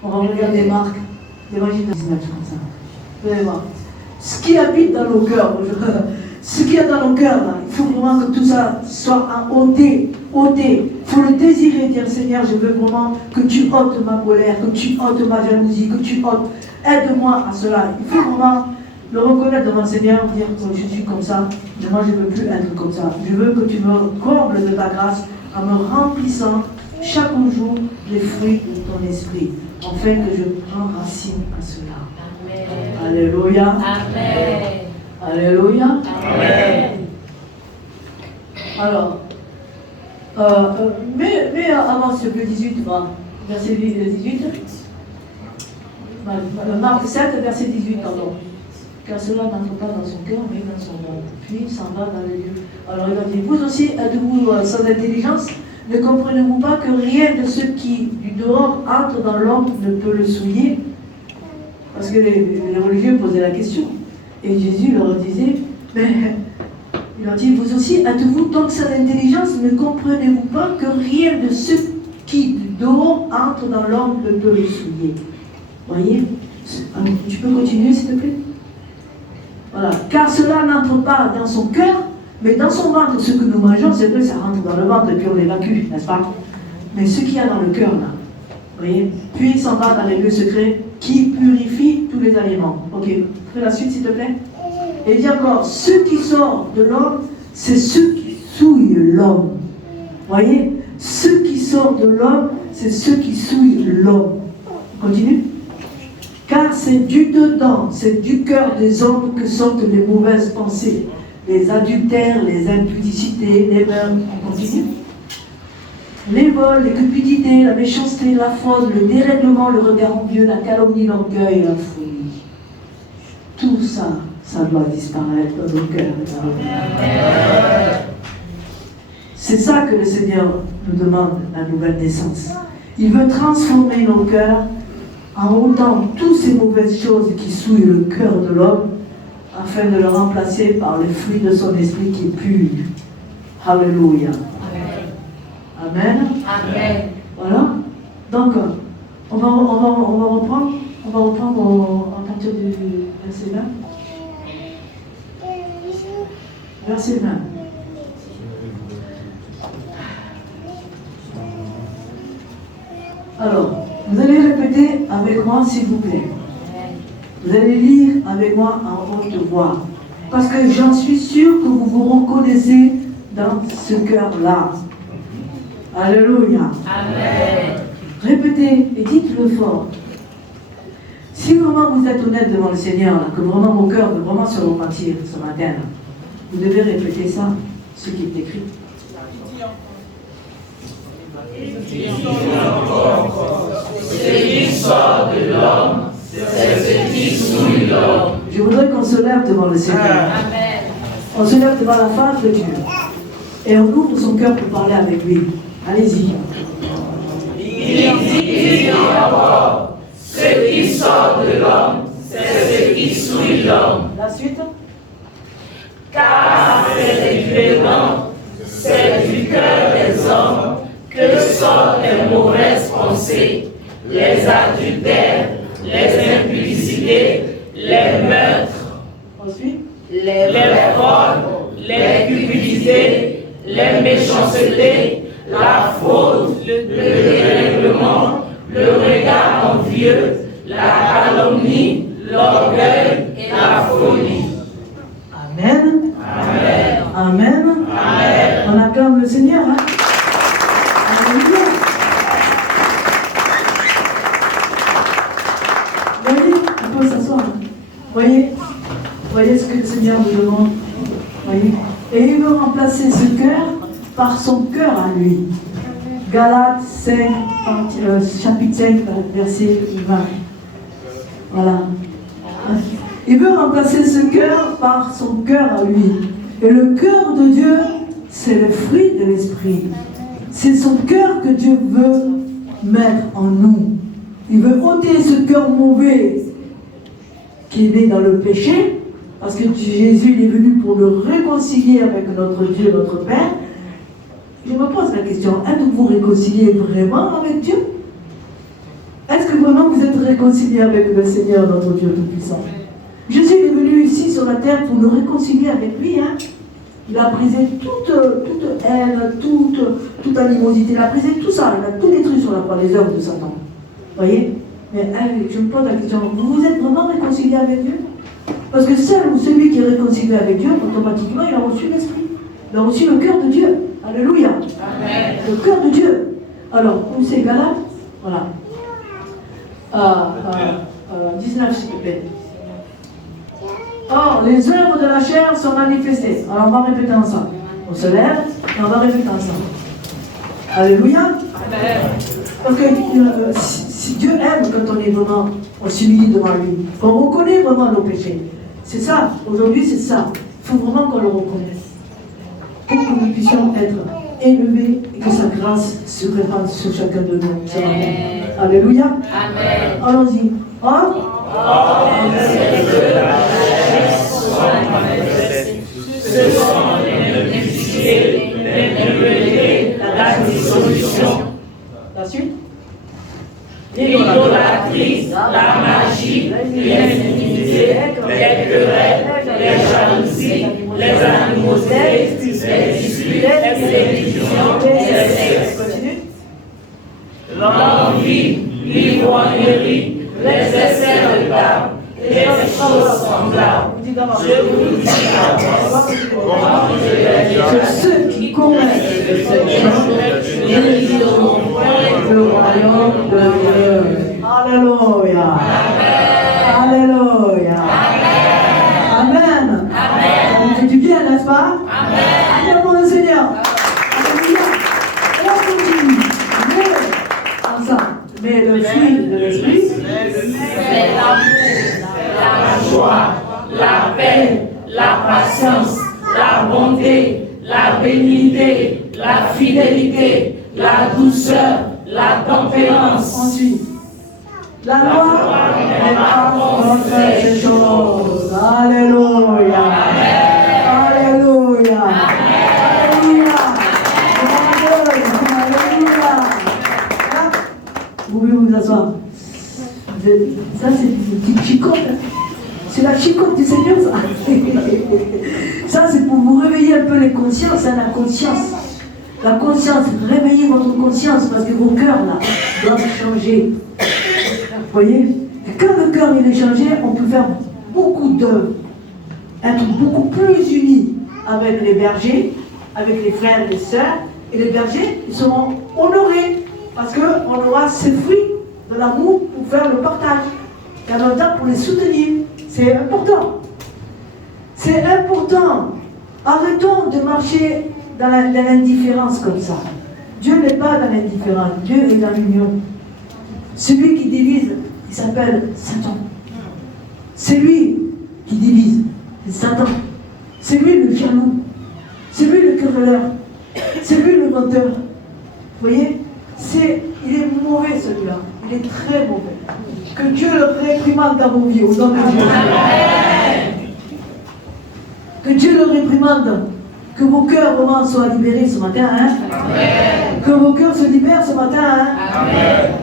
On va regarder Marc, l'évangile de 19 comme ça. Vous allez voir. Ce qui habite dans nos cœurs, ce qu'il y a dans nos cœurs, là, il faut vraiment que tout ça soit ôté. Il faut le désirer, dire Seigneur, je veux vraiment que tu ôtes ma colère, que tu ôtes ma jalousie, que tu ôtes. Aide-moi à cela. Il faut vraiment le reconnaître devant le Seigneur, dire que je suis comme ça, mais moi je ne veux plus être comme ça. Je veux que tu me combles de ta grâce en me remplissant chaque jour les fruits de ton esprit, afin que je prenne racine à cela. Amen. Alléluia. Amen. Alléluia. Amen. Alors, mais avant ce 18, verset 18, Marc 7, verset 18, pardon. Car cela n'entre pas dans son cœur, mais dans son monde. Puis il s'en va dans les lieux. Alors il va dire, vous aussi êtes-vous sans intelligence? Ne comprenez-vous pas que rien de ce qui du dehors entre dans l'homme ne peut le souiller? Parce que les religieux posaient la question. Et Jésus leur disait, mais il leur dit, vous aussi êtes-vous donc sans intelligence? Ne comprenez-vous pas que rien de ce qui du dehors entre dans l'homme ne peut le souiller? Voyez? Alors, tu peux continuer s'il te plaît? Voilà. Car cela n'entre pas dans son cœur, mais dans son ventre. Ce que nous mangeons, c'est vrai, ça rentre dans le ventre et puis on l'évacue, n'est-ce pas? Mais ce qu'il y a dans le cœur, là, voyez, puis il s'en va dans les lieux secrets qui purifient tous les aliments. Ok, fais la suite s'il te plaît. Et il dit encore, ce qui sort de l'homme, c'est ce qui souille l'homme. Voyez, ce qui sort de l'homme, c'est ce qui souille l'homme. Continue. Car c'est du dedans, c'est du cœur des hommes que sortent les mauvaises pensées, les adultères, les impudicités, les meurtres. On continue. Les vols, les cupidités, la méchanceté, la fraude, le dérèglement, le regard envieux, la calomnie, l'orgueil, la folie. Tout ça, ça doit disparaître dans nos cœurs. C'est ça que le Seigneur nous demande, la nouvelle naissance. Il veut transformer nos cœurs en ôtant toutes ces mauvaises choses qui souillent le cœur de l'homme, afin de le remplacer par les fruits de son esprit qui est pur. Alléluia. Amen. Amen. Voilà. Donc, on va reprendre à partir du verset 20. Verset 20. Alors, vous allez répéter avec moi, s'il vous plaît. Vous allez lire avec moi en haute voix. Parce que j'en suis sûre que vous vous reconnaissez dans ce cœur-là. Alléluia. Amen. Répétez et dites-le fort. Si vraiment vous êtes honnête devant le Seigneur, là, que vraiment vos cœurs veulent vraiment se repentir ce matin, là, vous devez répéter ça, ce qui est écrit. Je voudrais qu'on se lève devant le Seigneur. On se lève devant la face de Dieu. Et on ouvre son cœur pour parler avec lui. Allez-y. Il dit encore, ce qui sort de l'homme, c'est ce qui souille l'homme. La suite. Car c'est différent, c'est du cœur des hommes que sortent les mauvaises pensées, les adultères, les impudicités, les meurtres, Ensuite. les vols, les cupidités, les méchancetés, la fraude, le dérèglement, le regard envieux, la calomnie, l'orgueil et la folie. Amen. Amen. Amen. Amen. On acclame le Seigneur. Hein? Alléluia. Voyez, on peut s'asseoir. Voyez ce que le Seigneur nous demande. Voyez. Et il veut remplacer ce cœur par son cœur à lui. Galates 5, chapitre 5, verset 20. Voilà. Il veut remplacer ce cœur par son cœur à lui. Et le cœur de Dieu, c'est le fruit de l'esprit. C'est son cœur que Dieu veut mettre en nous. Il veut ôter ce cœur mauvais qui est né dans le péché, parce que Jésus il est venu pour le réconcilier avec notre Dieu, notre Père. Je me pose la question, êtes-vous réconcilié vraiment avec Dieu? Est-ce que vraiment vous êtes réconcilié avec le Seigneur, notre Dieu Tout-Puissant? Jésus est venu ici sur la terre pour nous réconcilier avec lui. Hein? Il a brisé toute haine, toute animosité. Il a brisé tout ça. Il a tout détruit sur la croix, les œuvres de Satan. Vous voyez? Mais je me pose la question, vous êtes vraiment réconcilié avec Dieu? Parce que celui qui est réconcilié avec Dieu, automatiquement, il a reçu l'Esprit. Il a reçu le cœur de Dieu. Alléluia. Amen. Le cœur de Dieu. Alors, où c'est Galates? Voilà. 19, s'il te plaît. Or, les œuvres de la chair sont manifestées. Alors, on va répéter ensemble. On se lève et on va répéter ensemble. Alléluia. Amen. Parce que si Dieu aime quand on est vraiment, on s'humilie devant lui, qu'on reconnaît vraiment nos péchés. C'est ça. Aujourd'hui, c'est ça. Il faut vraiment qu'on le reconnaisse. Pour que nous puissions être élevés et que sa grâce se répande sur chacun de nous. Amen. Alléluia. Amen. Allons-y. Ce sont les difficultés, les la dissolution. La suite. L'idolâtrie, la magie, l'infinité, les querelles, les jalousies, les animosités, les disputes, les divisions, les sexes. L'envie, l'ivrognerie, les essais de table, les choses semblables. Je vous dis d'abord, que ceux qui commettent ces choses n'hériteront point le royaume de Dieu. Alléluia. Alléluia. Amen. Ça fait du bien, n'est-ce pas? Amen. Acclamons le Seigneur. Alléluia. Et on continue. Mais le fruit de l'esprit, c'est l'amour, la joie, la paix, la patience, la bonté, la bénignité, la fidélité, la douceur, la tempérance. Ensuite, la loi n'est pas contre ces choses. Alléluia. Alléluia. Alléluia. Vous pouvez vous asseoir. Ça, c'est une petite chicotte. C'est la chicotte du Seigneur, ça. Ça, c'est pour vous réveiller un peu les consciences, hein, la conscience. La conscience, réveillez votre conscience parce que vos cœurs, là, doivent changer. Vous voyez? Et quand le cœur il est changé, on peut faire beaucoup d'œuvres, être beaucoup plus unis avec les bergers, avec les frères et les sœurs. Et les bergers, ils seront honorés. Parce qu'on aura ces fruits de l'amour pour faire le partage. Et en même temps pour les soutenir. C'est important. C'est important. Arrêtons de marcher dans l'indifférence comme ça. Dieu n'est pas dans l'indifférence, Dieu est dans l'union. Celui qui divise, il s'appelle Satan. C'est lui qui divise, c'est Satan. C'est lui le jaloux, c'est lui le querelleur, c'est lui le menteur. Vous voyez, il est mauvais celui-là, il est très mauvais. Que Dieu le réprimande dans vos vies, au nom de Jésus. Que Dieu le réprimande, que vos cœurs vraiment soient libérés ce matin. Hein? Que vos cœurs se libèrent ce matin. Hein?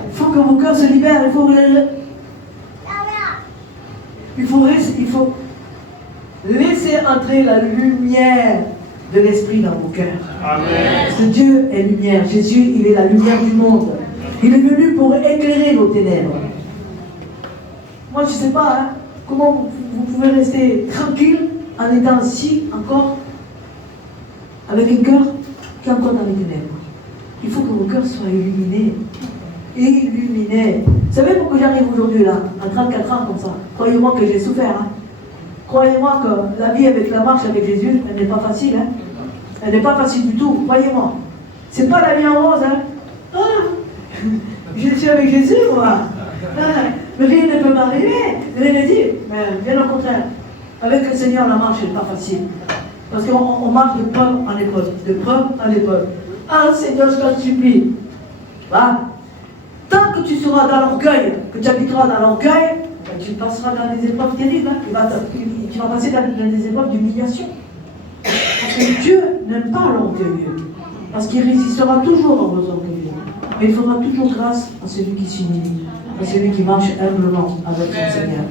Il faut que vos cœurs se libèrent, il faut laisser entrer la lumière de l'Esprit dans vos cœurs. Parce que Dieu est lumière. Jésus, il est la lumière du monde. Il est venu pour éclairer nos ténèbres. Moi, je ne sais pas hein, comment vous pouvez rester tranquille en étant assis encore avec un cœur qui est encore dans les ténèbres. Il faut que vos cœurs soient illuminés. Illuminés. Vous savez pourquoi j'arrive aujourd'hui là, à 34 ans comme ça? Croyez-moi que j'ai souffert. Hein. Croyez-moi que la vie avec la marche avec Jésus, elle n'est pas facile. Hein. Elle n'est pas facile du tout, croyez-moi. C'est pas la vie en rose. Hein. Ah, je suis avec Jésus, moi. Mais rien ne peut m'arriver. Rien ne dit. Mais bien au contraire. Avec le Seigneur, la marche n'est pas facile. Parce qu'on marche de preuve en épreuve. De preuve en épreuve. Ah, Seigneur, je t'en supplie. Voilà. Tant que tu seras dans l'orgueil, que tu habiteras dans l'orgueil, ben, tu passeras dans des épreuves terribles. Hein. Tu vas passer dans des épreuves d'humiliation. Parce que Dieu n'aime pas l'orgueilleux. Parce qu'il résistera toujours aux orgueilleux. Mais il fera toujours grâce à celui qui s'humilie, à celui qui marche humblement avec son Seigneur.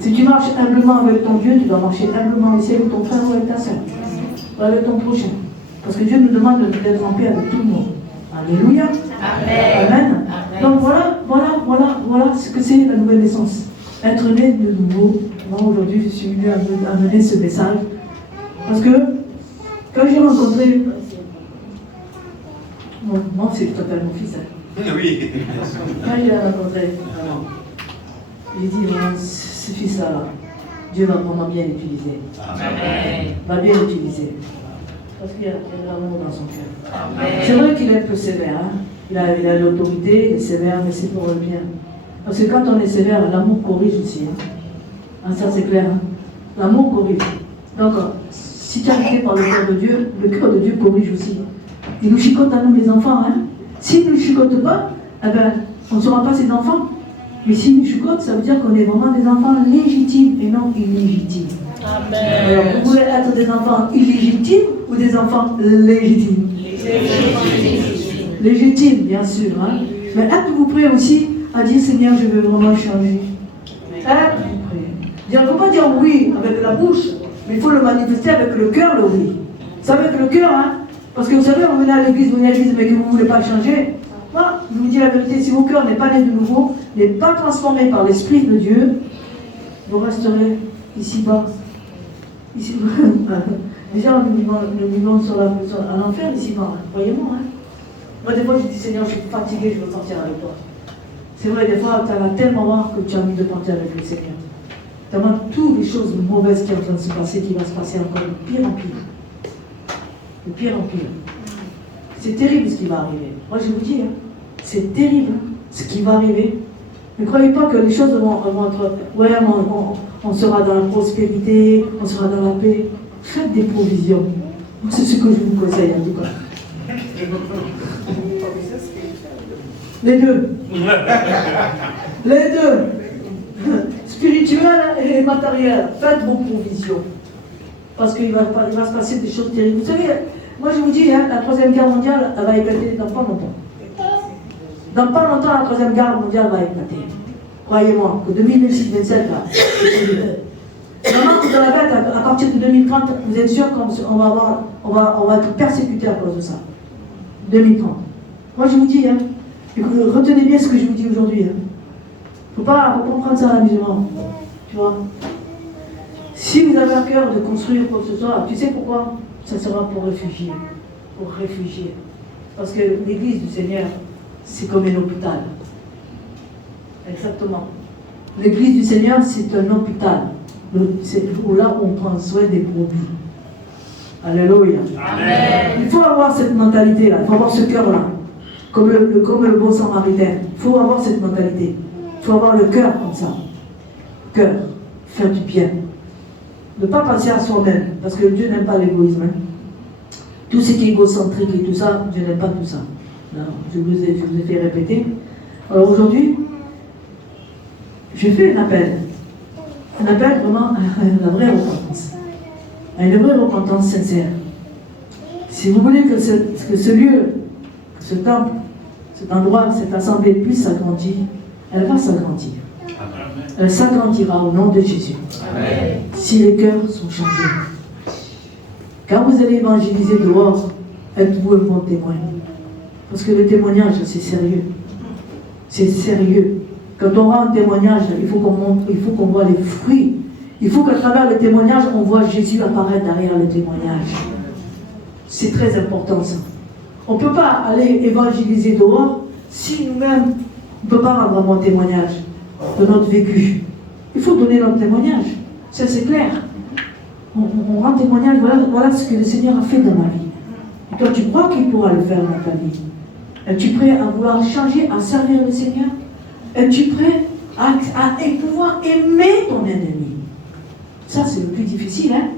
Si tu marches humblement avec ton Dieu, tu dois marcher humblement aussi avec ton frère ou avec ta soeur, ou avec ton prochain. Parce que Dieu nous demande d'être en paix avec tout le monde. Alléluia. Amen. Amen. Donc voilà ce que c'est la nouvelle naissance. Être né de nouveau. Moi aujourd'hui, je suis venu amener ce message. Parce que quand j'ai rencontré mon c'est totalement mon fils. Hein. Oui. Quand j'ai rencontré, j'ai dit, ce fils-là, Dieu va vraiment bien l'utiliser. Va bien l'utiliser. Parce qu'il y a de l'amour dans son cœur. C'est vrai qu'il est un peu sévère. Hein? Il a l'autorité, il est sévère, mais c'est pour le bien. Parce que quand on est sévère, l'amour corrige aussi. Hein? Ça c'est clair. Hein? L'amour corrige. Donc, si tu es habité par le cœur de Dieu corrige aussi. Il nous chicote à nous les enfants. Hein? S'il ne nous chicote pas, eh ben, on ne sera pas ses enfants. Mais s'il nous chicote, ça veut dire qu'on est vraiment des enfants légitimes et non illégitimes. Amen. Alors, vous voulez être des enfants illégitimes ou des enfants légitimes? Légitimes, bien sûr. Hein? Mais êtes-vous prêts aussi à dire, Seigneur, je veux vraiment changer? Êtes-vous prêts? Il ne faut pas dire oui avec la bouche, mais il faut le manifester avec le cœur, le oui. C'est avec le cœur, hein? Parce que vous savez, on vient à l'église, mais que vous ne voulez pas changer. Moi, je vous dis la vérité, si vos cœurs n'est pas né de nouveau, n'est pas transformé par l'Esprit de Dieu, vous resterez ici-bas. Ici-bas. Déjà, nous vivons à l'enfer ici-bas, croyez-moi. Hein. Moi, des fois, je dis, Seigneur, je suis fatigué, je veux partir avec toi. C'est vrai, des fois, tu as tellement marre que tu as envie de partir avec le Seigneur. Tellement toutes les choses mauvaises qui sont en train de se passer, qui va se passer encore de pire en pire. De pire en pire. C'est terrible ce qui va arriver. Moi, je vous dis, hein, c'est terrible hein, ce qui va arriver. Ne croyez pas que les choses vont être... Ouais, on sera dans la prospérité, on sera dans la paix. Faites des provisions. C'est ce que je vous conseille en tout cas. Les deux. Les deux. Spirituel et matériel. Faites vos provisions. Parce qu'il va se passer des choses terribles. Vous savez, moi je vous dis, hein, la Troisième Guerre mondiale, elle va éclater dans pas longtemps. Dans pas longtemps, la Troisième Guerre mondiale va éclater. Croyez-moi, que 2026-27, là, maintenant, vous allez être, à partir de 2030, vous êtes sûr qu'on va être persécuté à cause de ça. 2030. Moi je vous dis, hein, retenez bien ce que je vous dis aujourd'hui. Il ne faut pas prendre ça à l'amusement. Tu vois. Si vous avez à cœur de construire quoi que ce soit, tu sais pourquoi? Ça sera pour réfugiés. Pour réfugiés. Parce que l'église du Seigneur, c'est comme un hôpital. Exactement. L'église du Seigneur, c'est un hôpital. C'est là où on prend soin des brebis. Alléluia. Amen. Il faut avoir cette mentalité-là, il faut avoir ce cœur-là. Comme le bon samaritain. Il faut avoir cette mentalité. Il faut avoir le cœur comme ça. Cœur. Faire du bien. Ne pas penser à soi-même. Parce que Dieu n'aime pas l'égoïsme. Hein. Tout ce qui est égocentrique et tout ça, Dieu n'aime pas tout ça. Non, je vous ai fait répéter. Alors aujourd'hui, je fais un appel. Un appel vraiment à la vraie repentance. À une vraie repentance sincère. Si vous voulez que ce lieu, ce temple, cet endroit, cette assemblée puisse s'agrandir, elle va s'agrandir. Elle s'agrandira au nom de Jésus. Amen. Si les cœurs sont changés. Quand vous allez évangéliser dehors, êtes-vous un bon témoin? Parce que le témoignage, c'est sérieux. C'est sérieux. Quand on rend un témoignage, il faut qu'on voit les fruits. Il faut qu'à travers le témoignage, on voit Jésus apparaître derrière le témoignage. C'est très important ça. On ne peut pas aller évangéliser dehors si nous-mêmes, on ne peut pas rendre un bon témoignage de notre vécu. Il faut donner notre témoignage. Ça, c'est clair. On rend témoignage, voilà ce que le Seigneur a fait dans ma vie. Et toi, tu crois qu'il pourra le faire dans ta vie? Es-tu prêt à vouloir changer, à servir le Seigneur? Es-tu prêt à pouvoir aimer ton ennemi? Ça, c'est le plus difficile, hein?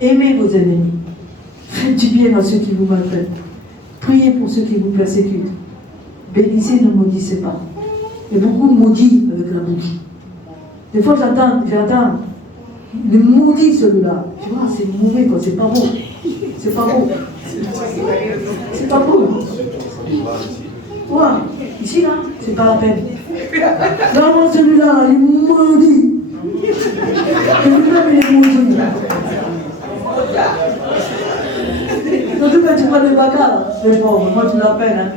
Aimez vos ennemis. Faites du bien à ceux qui vous maltraitent. Priez pour ceux qui vous persécutent. Bénissez, ne maudissez pas. Et beaucoup maudit avec la bouche. Des fois, j'entends, le maudit celui-là. Tu vois, c'est mauvais, quoi. C'est pas beau. C'est pas beau. C'est pas beau. Ouais, ici, là, c'est pas la peine. Non, celui-là, il est maudit. Celui-là, il est maudit. Surtout quand tu prends le bagarre, c'est bon, moi tu l'appelles, hein.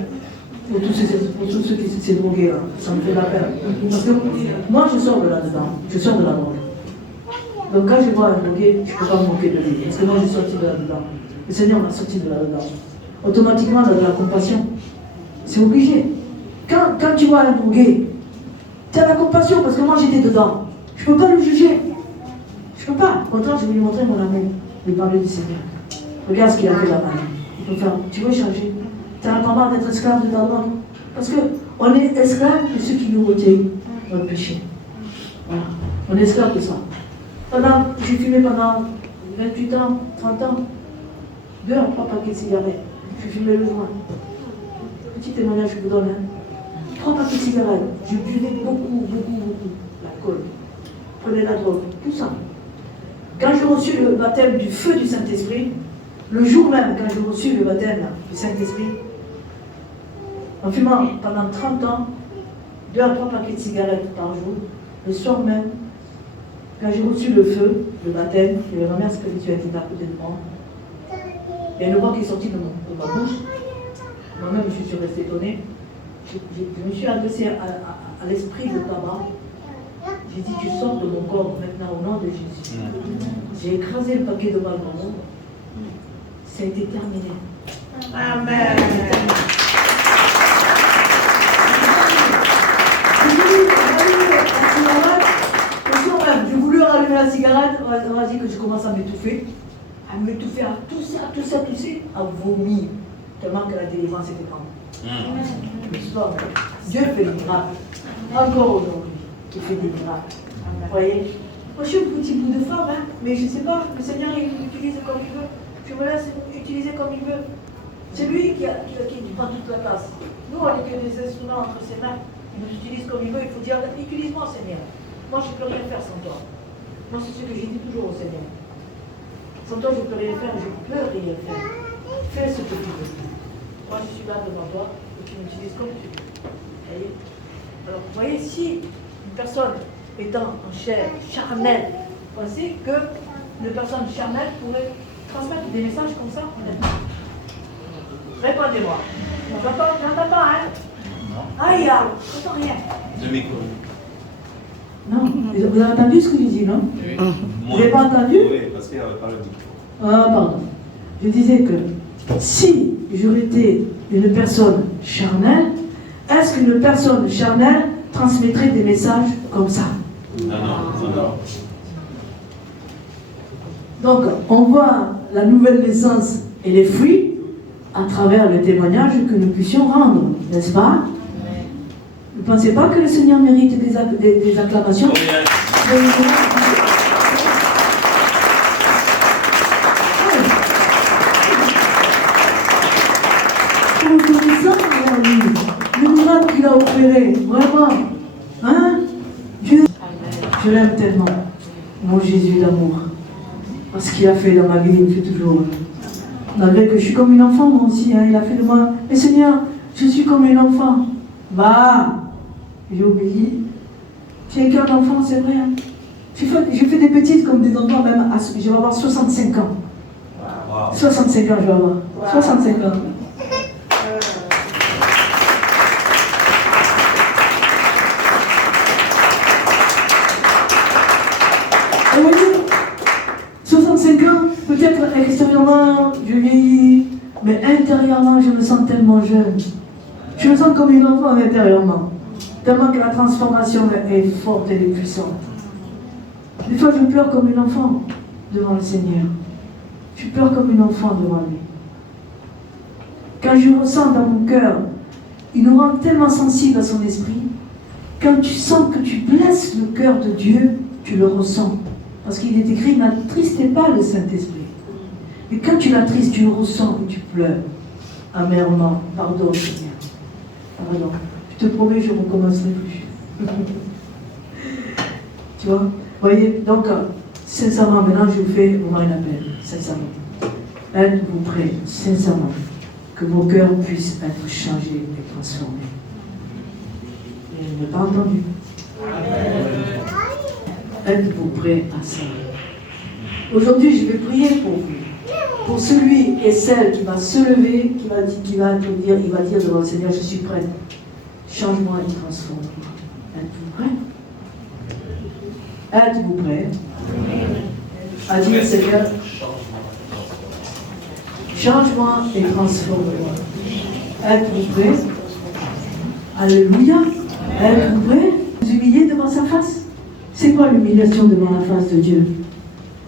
Pour tous ceux qui s'est drogués, là, ça me fait la peine. Parce que moi je sors de là-dedans, je sors de la drogue. Donc quand je vois un drogué, je ne peux pas me moquer de lui, parce que moi je suis sorti de là-dedans. Le Seigneur m'a sorti de là-dedans. Automatiquement, dans de la compassion. C'est obligé. Quand tu vois un drogué, tu as la compassion, parce que moi j'étais dedans. Je ne peux pas le juger. Je ne peux pas. Au contraire, je vais lui montrer mon amour, lui parler du Seigneur. Regarde ce qu'il a fait là-bas. Il peut faire. Tu veux changer? Tu n'as pas marre d'être esclave de ta drogue? Parce qu'on est esclave de ceux qui nous retiennent notre péché. Voilà. On est esclave de ça. J'ai fumé pendant 28 ans, 30 ans. 2 à 3 paquets de cigarettes. Je fumais le joint. Petit témoignage que je vous donne. 3 paquets de cigarettes. Je buvais beaucoup. L'alcool. Je prenais la drogue. Tout ça. Quand j'ai reçu le baptême du feu du Saint-Esprit, le jour même, quand j'ai reçu le baptême du Saint-Esprit, en fumant pendant 30 ans, 2 à 3 paquets de cigarettes par jour, le soir même, quand j'ai reçu le feu, le baptême, il y avait ma mère spirituelle qui était à côté de moi, il y a une voix qui est sortie de ma bouche. Moi-même, je suis restée étonnée. Je me suis adressée à l'esprit de tabac. J'ai dit, tu sors de mon corps maintenant au nom de Jésus. J'ai écrasé le paquet de balles dans mon monde. Ça a été terminé. Amen. J'ai voulu rallumer la cigarette, on a dit que je commence à m'étouffer, à tousser, à vomir, tellement que la délivrance était grande. Dieu fait des miracles. Encore aujourd'hui, il fait des miracles. Vous voyez? Moi, je suis un petit bout de femme, hein, mais je ne sais pas, le Seigneur, il m'utilise comme il veut. Je me laisse utiliser comme il veut. C'est lui qui prend toute la place. Nous, on n'est que des instruments entre ses mains. Il nous utilise comme il veut. Il faut dire, utilise-moi, Seigneur. Moi, je ne peux rien faire sans toi. Moi, c'est ce que j'ai dit toujours au Seigneur. Sans toi, je ne peux rien faire. Je peux rien faire. Fais ce que tu veux. Moi, je suis là devant toi et tu m'utilises comme tu veux. Vous voyez? Alors, vous voyez, si une personne étant en chair charnelle, pensez qu'une personne charnelle pourrait transmettre des messages comme ça. Répondez-moi. On n'entend pas, hein? Non. Aïe, j'entends rien. De micro. Non, vous avez entendu ce que j'ai dit, non? Oui. Vous n'avez pas entendu? Oui, parce qu'il n'y avait pas le micro. Ah, pardon. Je disais que si j'aurais été une personne charnelle, est-ce qu'une personne charnelle transmettrait des messages comme ça? Non. Donc, on voit la nouvelle naissance et les fruits à travers le témoignage que nous puissions rendre, n'est-ce pas? Ne pensez pas que le Seigneur mérite des acclamations? Reconnaissant envers lui, le miracle qu'il a opéré, vraiment. Hein? Dieu, je l'aime tellement, mon Jésus d'amour. Parce qu'il a fait dans ma vie, il me fait toujours. Malgré que je suis comme une enfant, moi aussi, hein, il a fait de moi. Mais Seigneur, je suis comme une enfant. Va! J'ai obéi. J'ai un cœur d'enfant, c'est vrai. Hein. J'ai fait des bêtises comme des enfants, même. Je vais avoir 65 ans. Wow. 65 ans, je vais avoir. Wow. 65 ans. Et voyez, 65 ans, peut-être extérieurement, je vieillis, mais intérieurement, je me sens tellement jeune. Je me sens comme une enfant intérieurement. Tellement que la transformation est forte et puissante. Des fois, je pleure comme une enfant devant le Seigneur. Je pleure comme une enfant devant lui. Quand je ressens dans mon cœur, il nous rend tellement sensibles à son esprit. Quand tu sens que tu blesses le cœur de Dieu, tu le ressens. Parce qu'il est écrit, n'attristez pas le Saint-Esprit. Mais quand tu l'attristes, tu le ressens et tu pleures amèrement. Pardon, Seigneur. Pardon. Je te promets, je ne recommencerai plus. Tu vois? Vous voyez? Donc, sincèrement, maintenant, je vous fais vraiment un appel. Sincèrement. Êtes-vous prêts, sincèrement, que vos cœurs puissent être changés et transformés? Je n'ai pas entendu. Êtes-vous prêts à ça? Aujourd'hui, je vais prier pour vous. Pour celui et celle qui va se lever, qui va dire devant le Seigneur, je suis prête. Change-moi et transforme-moi. Êtes-vous prêts? Êtes-vous prêts à dire, Seigneur, change-moi et transforme-moi. Êtes-vous prêts? Alléluia. Êtes-vous prêts? Vous humiliez devant sa face? C'est quoi l'humiliation devant la face de Dieu?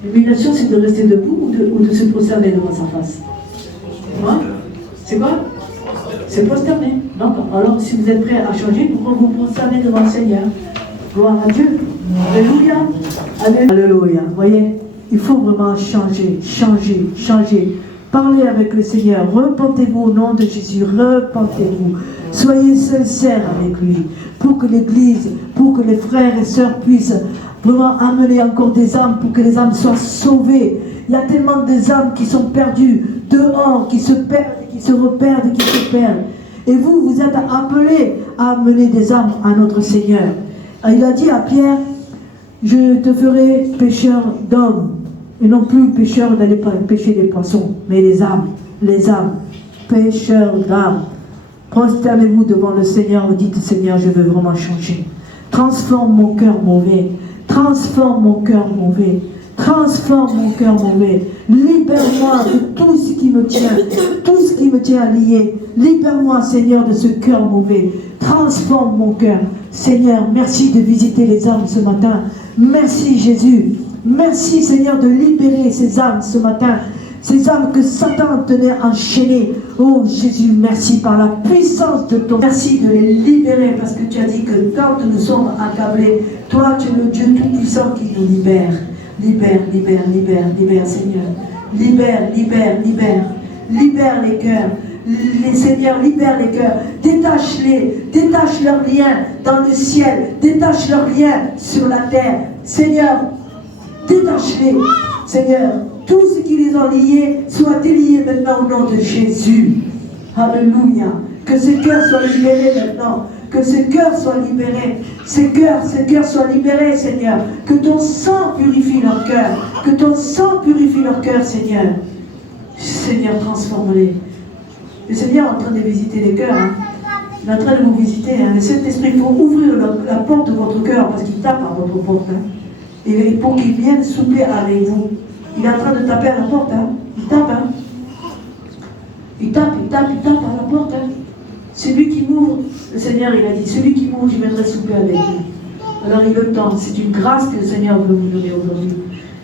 L'humiliation, c'est de rester debout ou de se prosterner devant sa face? C'est quoi? C'est prosterner. Donc, alors, si vous êtes prêts à changer, pourquoi vous prosternez devant le Seigneur? Gloire à Dieu. Alléluia. Alléluia. Vous voyez, il faut vraiment changer, changer, changer. Parlez avec le Seigneur. Repentez-vous au nom de Jésus. Repentez-vous. Soyez sincères avec lui. Pour que l'Église, pour que les frères et sœurs puissent vraiment amener encore des âmes, pour que les âmes soient sauvées. Il y a tellement des âmes qui sont perdues dehors, qui se perdent, qui se reperdent, qui se perdent. Et vous, vous êtes appelés à amener des âmes à notre Seigneur. Il a dit à Pierre, je te ferai pêcheur d'hommes, et non plus pêcheur d'aller pêcher des poissons, mais les âmes, pêcheurs d'âmes. Prosternez-vous devant le Seigneur, vous dites, Seigneur, je veux vraiment changer. Transforme mon cœur mauvais. Transforme mon cœur mauvais. Transforme mon cœur mauvais. Libère-moi de tout ce qui me tient, tout ce qui me tient lié. Libère-moi, Seigneur, de ce cœur mauvais. Transforme mon cœur. Seigneur, merci de visiter les âmes ce matin. Merci, Jésus. Merci, Seigneur, de libérer ces âmes ce matin. Ces âmes que Satan tenait enchaînées. Oh Jésus, merci par la puissance de ton... Merci de les libérer parce que tu as dit que quand nous sommes accablés, toi tu es le Dieu Tout-Puissant qui nous libère. Libère, libère, libère, libère Seigneur. Libère, libère, libère. Libère les cœurs. Les Seigneurs, libère les cœurs. Détache-les. Détache leurs liens dans le ciel. Détache leurs liens sur la terre. Seigneur, détache-les. Seigneur, tout ce qui les a liés soit délié maintenant au nom de Jésus. Alléluia. Que ces cœurs soient libérés maintenant. Que ces cœurs soient libérés. Ces cœurs soient libérés, Seigneur. Que ton sang purifie leur cœur. Que ton sang purifie leur cœur, Seigneur. Seigneur, transforme-les. Le Seigneur est en train de visiter les cœurs. Hein. Il est en train de vous visiter. Hein. Le Saint-Esprit, il faut ouvrir la porte de votre cœur parce qu'il tape à votre porte. Hein. Et pour qu'il vienne souper avec vous. Il est en train de taper à la porte. Hein. Il tape. Hein. Il tape à la porte. Hein. Celui qui m'ouvre, le Seigneur, il a dit, celui qui m'ouvre, je viendrai souper avec lui. Alors il le tente. C'est une grâce que le Seigneur veut vous donner aujourd'hui.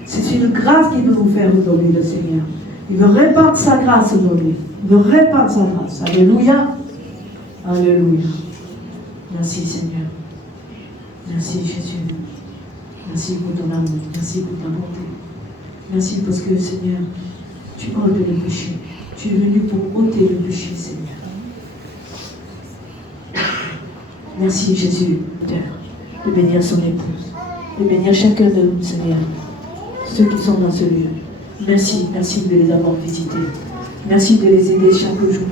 C'est une grâce qu'il veut vous faire aujourd'hui, le Seigneur. Il veut répandre sa grâce aujourd'hui. Il veut répandre sa grâce. Alléluia. Alléluia. Merci Seigneur. Merci Jésus. Merci pour ton amour. Merci pour ta bonté. Merci parce que Seigneur, tu ôtes le péché. Tu es venu pour ôter le péché, Seigneur. Merci Jésus, de bénir son épouse, de bénir chacun de nous, Seigneur, ceux qui sont dans ce lieu. Merci de les avoir visités. Merci de les aider chaque jour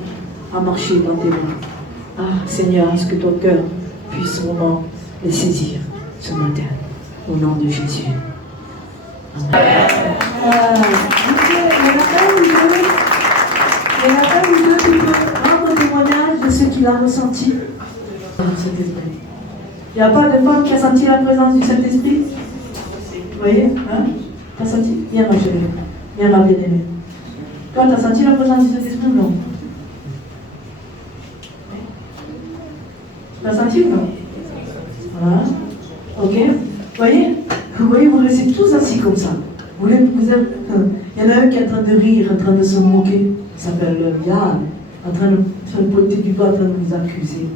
à marcher dans tes bras. Ah Seigneur, est-ce que ton cœur puisse vraiment les saisir ce matin, au nom de Jésus. Amen. Il y en a pas ou deux qui peuvent rendre témoignage de ce qu'il a ressenti dans cet esprit. Il n'y a pas de femme qui a senti la présence du Saint-Esprit. Vous voyez, hein? Tu as senti? Viens ma chérie, viens ma bien-aimée. Toi, tu as senti la présence du Saint-Esprit ou non? Tu as senti ou non? Voilà. Ok. Vous voyez, vous restez tous assis comme ça. Il y en a un qui est en train de rire, en train de se moquer. Il s'appelle Yann, en train de pointer du doigt, en train de vous accuser.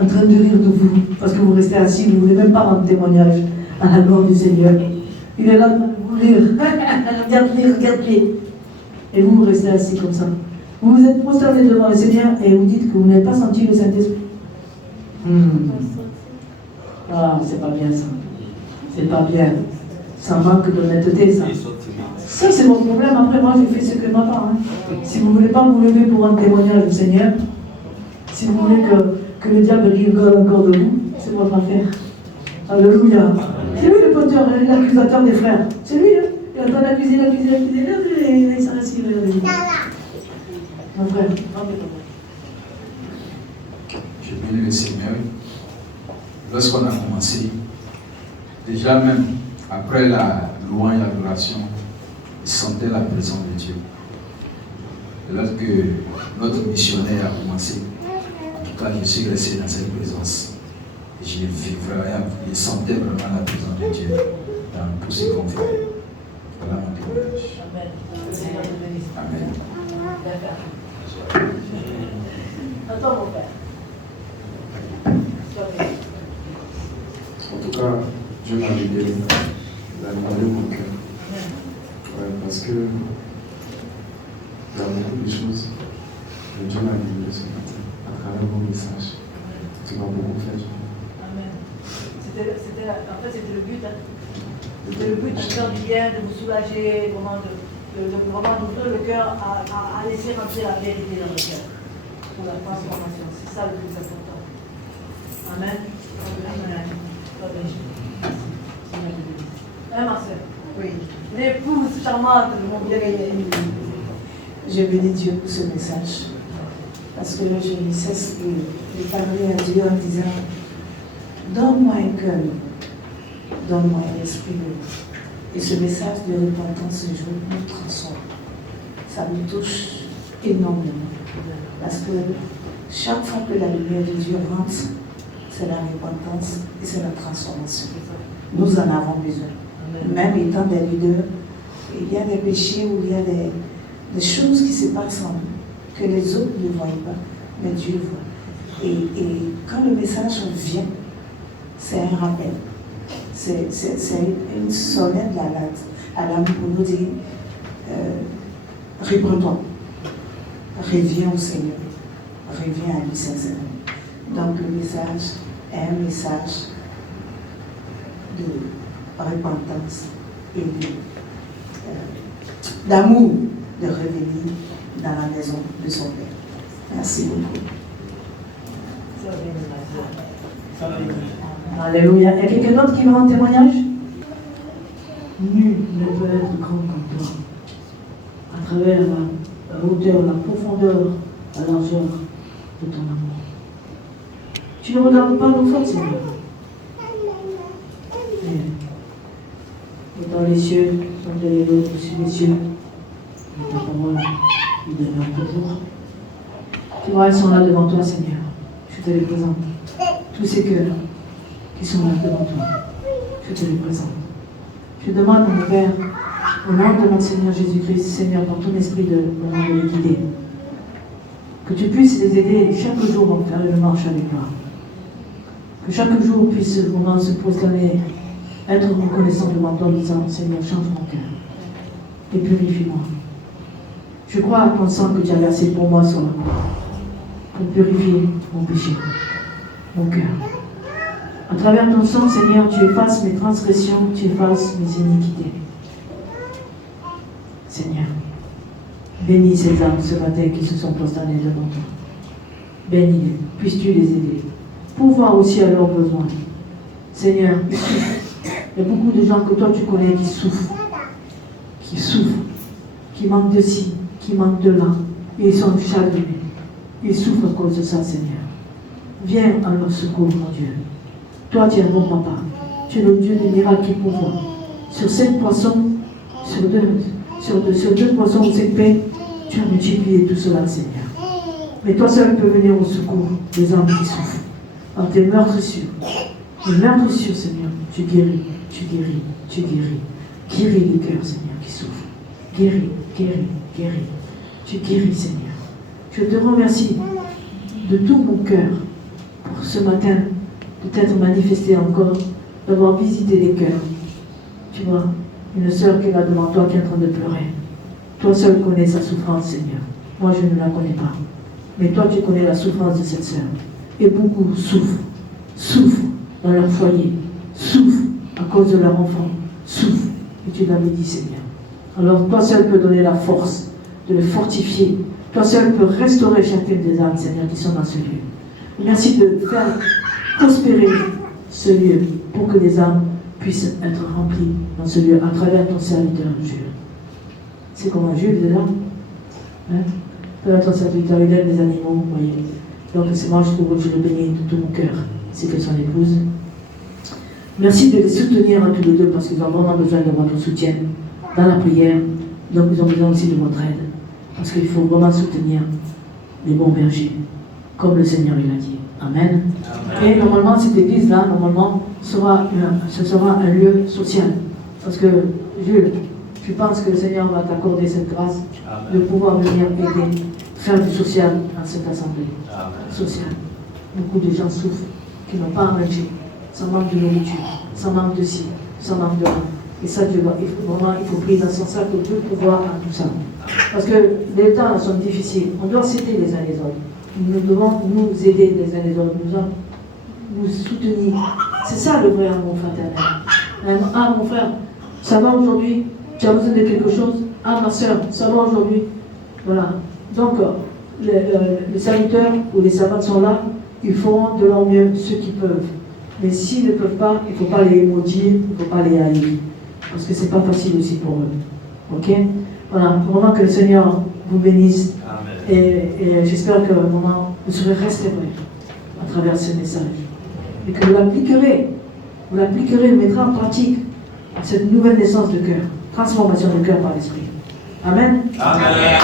En train de rire de vous, parce que vous restez assis, vous ne voulez même pas rendre témoignage à la gloire du Seigneur. Il est là en train de vous rire. Regarde-les. Et vous restez assis comme ça. Vous vous êtes prosterné devant le Seigneur et vous dites que vous n'avez pas senti le Saint-Esprit. Ah, c'est pas bien ça. C'est pas bien. Ça manque d'honnêteté, ça. Ça, c'est mon problème. Après, moi, j'ai fait ce que ma part. Si vous ne voulez pas vous lever pour rendre témoignage au Seigneur, si vous voulez que le diable rigole encore de vous, c'est votre affaire. Alléluia. C'est lui le poteur, l'accusateur des frères. C'est lui, hein. Il est en train d'accuser. Il s'en assire. Mon frère, Je bénis le Seigneur. Lorsqu'on a commencé, déjà même après la louange et l'adoration, il sentait la présence de Dieu. Et lorsque notre missionnaire a commencé, en tout cas, je suis resté dans cette présence. Et je sentais vraiment la présence de Dieu dans tout ce qu'on fait. Voilà mon témoignage. Amen. Attends, mon père. En tout cas, Dieu m'a aidé, il a demandé mon cœur. Ouais, parce que il y a beaucoup de choses que Dieu m'a livrées ce matin à travers vos messages. Tu m'as beaucoup fait. Amen. C'était le but. C'était le but de faire du bien, de vous soulager, vraiment d'ouvrir le cœur à laisser rentrer la vérité dans le cœur pour la transformation. C'est ça le plus important. Amen. Amen. Hein, ma soeur? Oui. L'épouse charmante de mon bien-aimé. Je bénis Dieu pour ce message. Parce que je ne cesse de parler à Dieu en disant: donne-moi un cœur, donne-moi un esprit. Et ce message de repentance ce jour nous transforme. Ça nous touche énormément. Parce que chaque fois que la lumière de Dieu rentre, c'est la repentance et c'est la transformation. Nous en avons besoin. Même étant des leaders, il y a des péchés ou il y a des choses qui se passent en nous, que les autres ne voient pas, mais Dieu voit. Et quand le message vient, c'est un rappel. C'est une sonnette à l'âme pour nous dire: réponds-toi, reviens au Seigneur, reviens à lui sincèrement. Donc le message est un message de repentance et d'amour, de revenir dans la maison de son Père. Merci beaucoup. Alléluia. Il y a quelqu'un d'autre qui veut rendre témoignage? Nul ne peut être grand comme toi. À travers la hauteur, la profondeur, la largeur de ton amour. Tu ne regardes pas nos fautes, Seigneur. Et dans les cieux, sont les autres au-dessus des cieux. Et ta parole, il demeure toujours. Tu vois, elles sont là devant toi, Seigneur. Je te les présente. Tous ces cœurs qui sont là devant toi, je te les présente. Je demande, mon Père, Au nom de mon Seigneur Jésus-Christ, Seigneur, par ton esprit de les guider. Que tu puisses les aider chaque jour à faire une marche avec toi. Que chaque jour puisse vraiment se proclamer, être reconnaissant devant toi en disant, Seigneur, change mon cœur et purifie-moi. Je crois à ton sang que tu as versé pour moi sur la croix, pour purifier mon péché, mon cœur. À travers ton sang, Seigneur, tu effaces mes transgressions, tu effaces mes iniquités. Seigneur, bénis ces âmes ce matin qui se sont prosternés devant toi. Bénis-les, puisses-tu les aider, pour voir aussi à leurs besoins. Seigneur, il y a beaucoup de gens que toi tu connais qui souffrent, qui manquent de ci, qui manquent de là, et ils sont chagrinés. Ils souffrent à cause de ça, Seigneur. Viens à leur secours, mon Dieu. Toi, tu es un bon papa. Tu es le Dieu des miracles qui pourvoit. Sur 5 poissons, sur deux poissons ou 5 pains, tu as multiplié tout cela, Seigneur. Mais toi seul peux venir au secours des âmes qui souffrent. Alors tes meurtrissures, Seigneur, tu guéris, tu guéris, tu guéris. Guéris les cœurs, Seigneur, qui souffrent. Guéris, guéris, guéris. Tu guéris, Seigneur. Je te remercie de tout mon cœur pour ce matin, peut-être manifester encore, d'avoir visité les cœurs. Tu vois, une sœur qui est là devant toi qui est en train de pleurer. Toi seul connais sa souffrance, Seigneur. Moi, je ne la connais pas. Mais toi, tu connais la souffrance de cette sœur. Et beaucoup souffrent dans leur foyer, souffrent à cause de leur enfant, souffrent. Et tu l'avais dit, Seigneur. Alors, toi seul peux donner la force de le fortifier. Toi seul peux restaurer chacune des âmes, Seigneur, qui sont dans ce lieu. Merci de faire prospérer ce lieu pour que les âmes puissent être remplies dans ce lieu à travers ton serviteur, Jules. C'est comme un Jules, là. Ton serviteur, il aime les animaux, vous voyez. Donc, c'est moi, je le bénis de tout mon cœur, c'est que son épouse. Merci de les soutenir à tous les deux parce qu'ils ont vraiment besoin de votre soutien dans la prière. Donc, ils ont besoin aussi de votre aide. Parce qu'il faut vraiment soutenir les bons bergers, comme le Seigneur l'a dit. Amen. Amen. Et normalement, cette église-là, ce sera un lieu social. Parce que, Jules, je pense que le Seigneur va t'accorder cette grâce de pouvoir venir aider, faire du social dans cette assemblée. Sociale. Beaucoup de gens souffrent, qui n'ont pas à manger, ça manque de nourriture, ça manque de ci, ça manque de là. Et ça, il faut prier dans son sac pour Dieu pouvoir à tout ça. Parce que les temps sont difficiles. On doit s'aider les uns les autres. Nous devons nous aider les uns les autres. Nous soutenir. C'est ça le vrai amour fraternel. Ah, mon frère, ça va aujourd'hui? Tu as besoin de quelque chose? Ah, ma soeur, ça va aujourd'hui? Voilà. Donc, les serviteurs ou les servantes sont là. Ils feront de leur mieux ce qu'ils peuvent. Mais s'ils ne peuvent pas, il ne faut pas les maudire, il ne faut pas les haïr. Parce que ce n'est pas facile aussi pour eux. Ok? Voilà, vraiment que le Seigneur vous bénisse. Amen. Et j'espère que vraiment vous serez restaurés à travers ce message. Et que vous l'appliquerez, vous mettrez en pratique cette nouvelle naissance de cœur, transformation de cœur par l'Esprit. Amen. Amen.